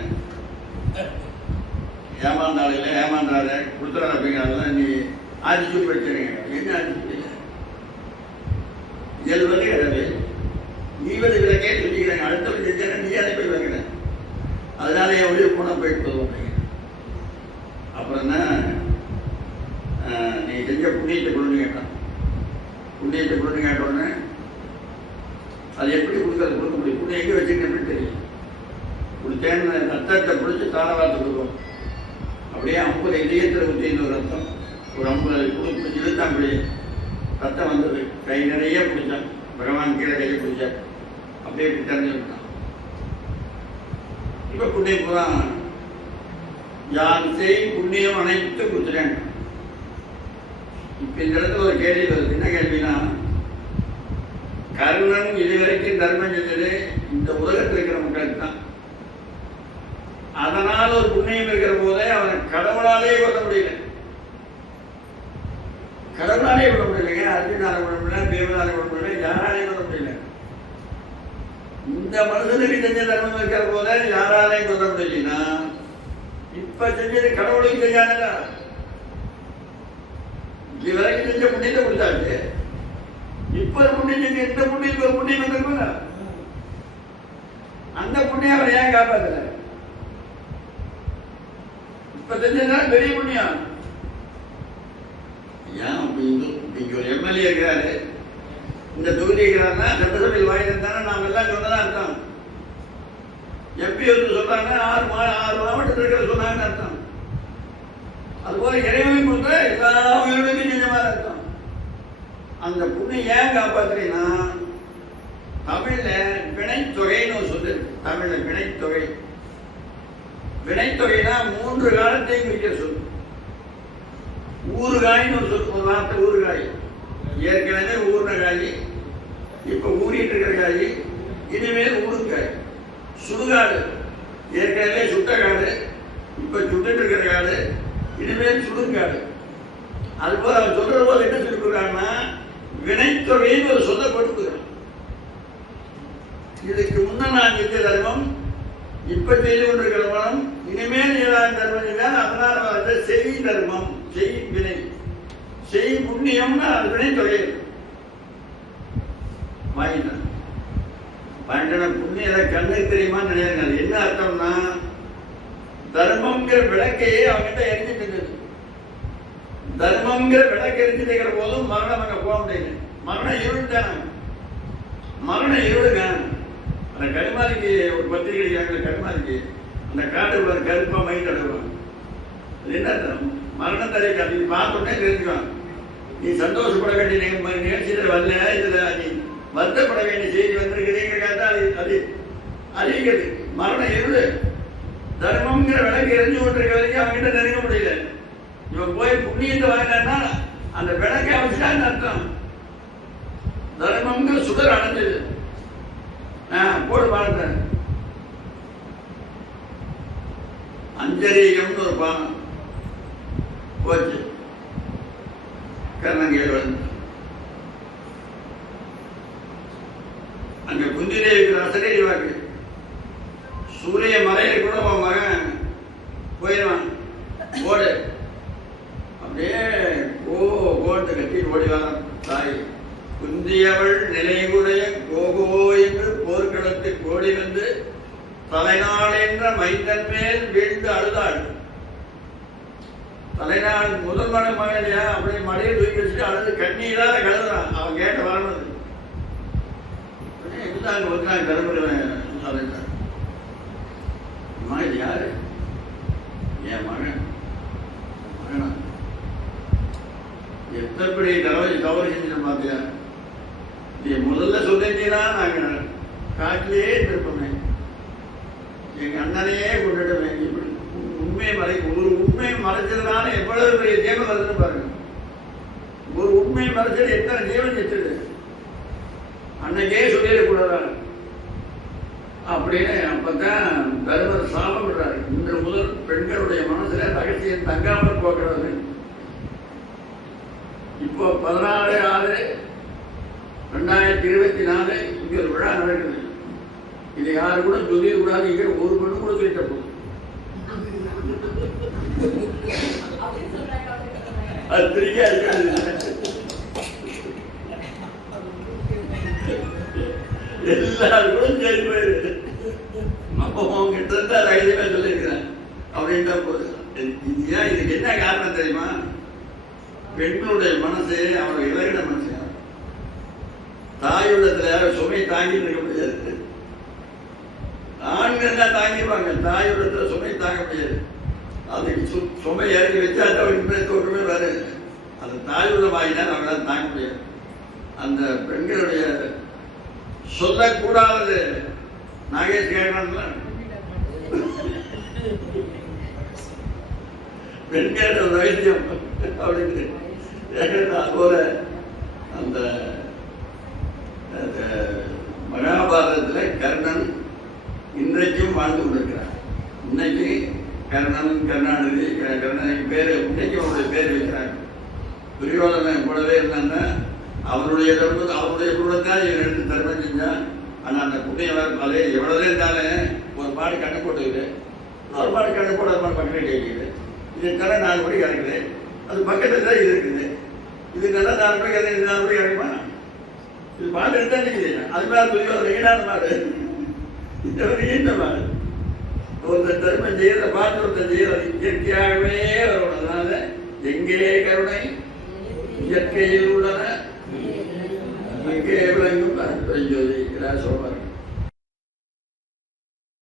ஏமாந்தாளில் ஏமாந்தாரு கொடுத்துறாரு அப்படிங்கிறதெல்லாம் நீ ஆட்டிச்சூடி வச்சிருங்க என்ன ஆட்டிச்சூடி இதில் வந்து கிடையாது நீ வந்து இதில் கேட்டு வச்சுக்கிறாங்க அடுத்தவங்க செஞ்சா நீ அதை போய் வைக்கிறேன் அதனால என் உயிர் போனால் போயிட்டு போதும் அப்படிங்க அப்புறம் என்ன நீ செஞ்ச புண்ணியத்தை கொடுன்னு கேட்டான் புண்ணியத்தை கொடுன்னு கேட்டோடனே அது எப்படி கொடுக்கறது கொடுக்க முடியும் புண்ணியம் எங்கே வச்சுக்கணும்னு தெரியும் கொடுத்தேன்னு ரத்தத்தை பிடிச்சி தாரவாத்து கொடுக்கும் அப்படியே 50 இதயத்தில் ஊற்றின்னு ஒரு ரத்தம் ஒரு 50 பிடிச்சி இழுத்தான் அப்படியே ரத்தம் வந்தது கை நிறைய பிடிச்சான் பகவான் கீழே கையை பிடிச்சார் அப்படியே இப்படி தெரிஞ்சு விட்டான் இப்போ புண்ணியம் பூரா யான் செய் புண்ணியம் அனைத்து கொடுத்துட்டேன் இப்போ இந்த இடத்துல ஒரு கேள்வி வருது என்ன கேள்வினா கர்ணன் இதுவரைக்கும் தர்மம் செஞ்சது இந்த உலகத்தில் இருக்கிற மக்களுக்கு தான் அதனால் ஒரு புண்ணியம் இருக்கிற போதே அவனை கடவுளாலே கொள்ள முடியல கடவுளாலே கொள்ள முடியலைங்க அர்ஜுனால கொள்ள முடியல தேவனால கொள்ள முடியல யாராலே கொள்ள முடியல இந்த மனுஷனுக்கு செஞ்ச தர்மம் இருக்கிற போதே யாராலையும் கொள்ள முடியலன்னா இப்ப செஞ்சது கடவுளுக்கு செய்யாதா இதுவரைக்கும் செஞ்ச புண்ணியத்தை கொடுத்தாச்சு இப்ப புண்ணியம் செஞ்சு இந்த புண்ணியத்துக்கு ஒரு புண்ணியம் வந்திருக்கும்ல அந்த புண்ணியம் அவரை ஏன் காப்பாத்தல இப்ப செஞ்சதுனால பெரிய புண்ணியம் ஏன் இங்க ஒரு எம்எல்ஏ இருக்கிறாரு இந்த தொகுதி இருக்கிறாருன்னா சட்டசபையில் வாங்கியிருந்தானே நாம் எல்லாம் சொன்னதான் அர்த்தம் எப்படி வந்து சொல்றாங்க 6 மாவட்டத்தில் இருக்கிற சொன்னாங்கன்னு அர்த்தம் அதுபோல இறைவனை கொடுத்தா எல்லா உயிரிழமையும் செஞ்ச மாதிரி அர்த்தம் அந்த புண்ணியம் ஏன் காப்பாத்துறீங்கன்னா தமிழ்ல வினைத்தொகைன்னு ஒரு சொல்லு தமிழ்ல வினைத்தொகை வினைத்தொகைனா 3 காலத்தையும் குறிக்கிற சொல் ஊறுகாய்னு ஒரு சொல் ஒரு வார்த்தை ஊறுகாய் ஏற்கனவே ஊர்ன காய் இப்ப ஊறிட்டு இருக்கிற காய் இனிமேல் ஊறுகாய் சுடுகாடு ஏற்கனவே சுட்ட காடு இப்ப சுட்டு இருக்கிற காடு இனிமேல் சுடுங்காடு அதுபோல அவன் சொல்ற போது என்ன சொல்லி கொடுக்குறாங்கன்னா வினைத்தொகைன்னு ஒரு சொல்ல கொடுக்குறான் இதுக்கு முன்ன நான் செஞ்ச தர்மம் இப்ப செய்து கொண்டிருக்கிற மனம் இனிமேல் ஏதாவது தர்மம் செய்தால் அதனால வந்த செய் தர்மம் செய் வினை செய் புண்ணியம்னா அது வினைத்தொகை வாங்கிட்டான் வாங்கின புண்ணியத்தை கண்ணுக்கு தெரியுமான்னு நினைக்கிறாங்க என்ன அர்த்தம்னா தர்மங்கிற விளக்கையே அவங்ககிட்ட எரிஞ்சிட்டு இருந்தது தர்மங்கிற விளக்கு எரிஞ்சிட்டு இருக்கிற போதும் மரணம் அங்க போக முடியல மரணம் இருள் தானே மரணம் இருளுங்க அந்த கருமாதிக்கு ஒரு பத்திரிகை அடிக்கிறாங்க கருமாதிக்கு அந்த காட்டுக்குள்ள கருப்பா மைண்ட் அடைவாங்க என்ன மரணம் தடைக்கு அப்படி பார்த்தோன்னே தெரிஞ்சுக்கலாம் நீ சந்தோஷப்பட வேண்டிய நிகழ்ச்சியில் வரல இதுல நீ வருத்தப்பட வேண்டிய செய்தி வந்திருக்கிறீங்கிறதா அது அறிவிக்கிறது மரணம் இருள் தர்மம்ங்கிற விளக்கு எரிஞ்சு கொண்டிருக்க வரைக்கும் அவங்ககிட்ட நெருங்க முடியல இவன் போய் புண்ணியத்தை வாங்கினா அந்த விளக்கை அமைச்சான்னு அர்த்தம் தர்மம்ங்கிற சுடர் அடைஞ்சது போடு பார்த்தேன் அஞ்சரீகம்னு ஒரு பானம் போச்சு கர்ணங்கேள் வந்து அங்க குந்திதேவிக்கு அசரீரி வாக்கு சூரிய மலையில கூட உன் மகன் போயிடுவான் ஓடு அப்படியே கோட்டு கட்டிட்டு ஓடிவான் தாய் குந்தியவள் நிலைகுடைய கோகோ என்று போர்க்களத்தில் கோடி வந்து தலைநாள் என்ற மைந்தன் மேல் வீழ்ந்து அழுதாள் தலைநாள் முதல் மகன் இல்லையா அப்படியே மலையை தூக்கி வச்சுட்டு அழுது கண்ணீரால கழுதுறான் அவன் கேட்ட வரணுது அங்க வந்து நான் கரும்புறேன் இது யாரு என் மகன் மகனா எத்தனை தவறு செஞ்சு பார்த்தியா நீ முதல்ல சொல்லிட்டீங்கன்னா நாங்க காட்டிலேயே திருப்பமே எங்க அண்ணனையே கொண்டுடுவேன் இப்படி உண்மையை ஒரு உண்மையை மறைச்சதுனால எவ்வளவு பெரிய ஜீவன் வருதுன்னு பாருங்க ஒரு உண்மையை மறைச்சது எத்தனை ஜீவன் செத்துது அன்னைக்கே சொல்லிடக்கூடாது அப்படின்னு அப்பதான் தர்மர் சாபம் விடுறாரு. இன்று முதல் பெண்களுடைய மனசுல ரகசியம் தங்காமல் போகிறது. இப்போ 16/6/2024 இங்க ஒரு விழா நடக்குது. இது யாரு கூட சொல்லி கூடாது. இங்க ஒரு மணி கூட சொல்லிட்ட போதும். அது திருக்கா இருக்காது. எல்லாரும் சரி போயிரு. அப்போ உங்ககிட்ட இருந்தா ரகசியமா சொல்லியிருக்கிறேன் அப்படின்ட்டா போதும். இதுக்கு என்ன காரணம் தெரியுமா? பெண்களுடைய மனசு அவரோட இலகின மனசு. தாயுள்ளத்துல சுமை தாங்கிட்டு இருக்க முடியாது. ஆண்கள் தான் தாங்கிடுவாங்க. தாயுள்ளத்துல சுமை தாங்க முடியாது. அதுக்கு சுமை இறங்கி வச்சா அவருக்கு தோற்றமே வேற. அந்த தாயுள்ள வாங்கினால் அவங்களால தாங்க முடியாது. அந்த பெண்களுடைய சொல்லக்கூடாதது நாகேஷ் கேட்கறான்ல, பெண்களோட வைத்தியம் அப்படின்னு அதுபோல அந்த மகாபாரதத்தில் கர்ணன் இன்றைக்கும் வாழ்ந்து கொண்டிருக்கிறார். இன்னைக்கு கர்ணன் கருணாநிதி கர்ணனுக்கு பேர் இன்னைக்கு அவருடைய பேர் வைக்கிறாங்க. துரியோதனன் கூடவே இருந்தான்னா அவருடைய குடும்பத்தான் இவன் எடுத்து தர்மம் செஞ்சான். ஆனால் அந்த புண்ணியம் அதே எவ்வளவு இருந்தாலும் ஒரு பாடு கண்ணு போட்டுக்குது, ஒரு பாடு கண்ணு போட பக்கத்தில் கேட்குது. இது நல்லா 4 மணிக்கு இறங்குது, அது பக்கத்தில் தான் இது இருக்குது. இது நல்லா 4 மணிக்கு அது 4 மணிக்கு இறங்குமா? இது பாடு எடுத்தா நிற்குது. அது மாதிரி துரியோதனை ஈடாத மாடு, இந்த ஒரு ஈண்ட மாடு. ஒருத்தர் தர்மம் செய்யறத பார்த்து ஒருத்தர் செய்யறது இயற்கையாகவே வரணும். அதனால எங்கே கருணை இயற்கையில் உள்ளன அங்கே விளங்கும் ஜோதி சொல்வார்.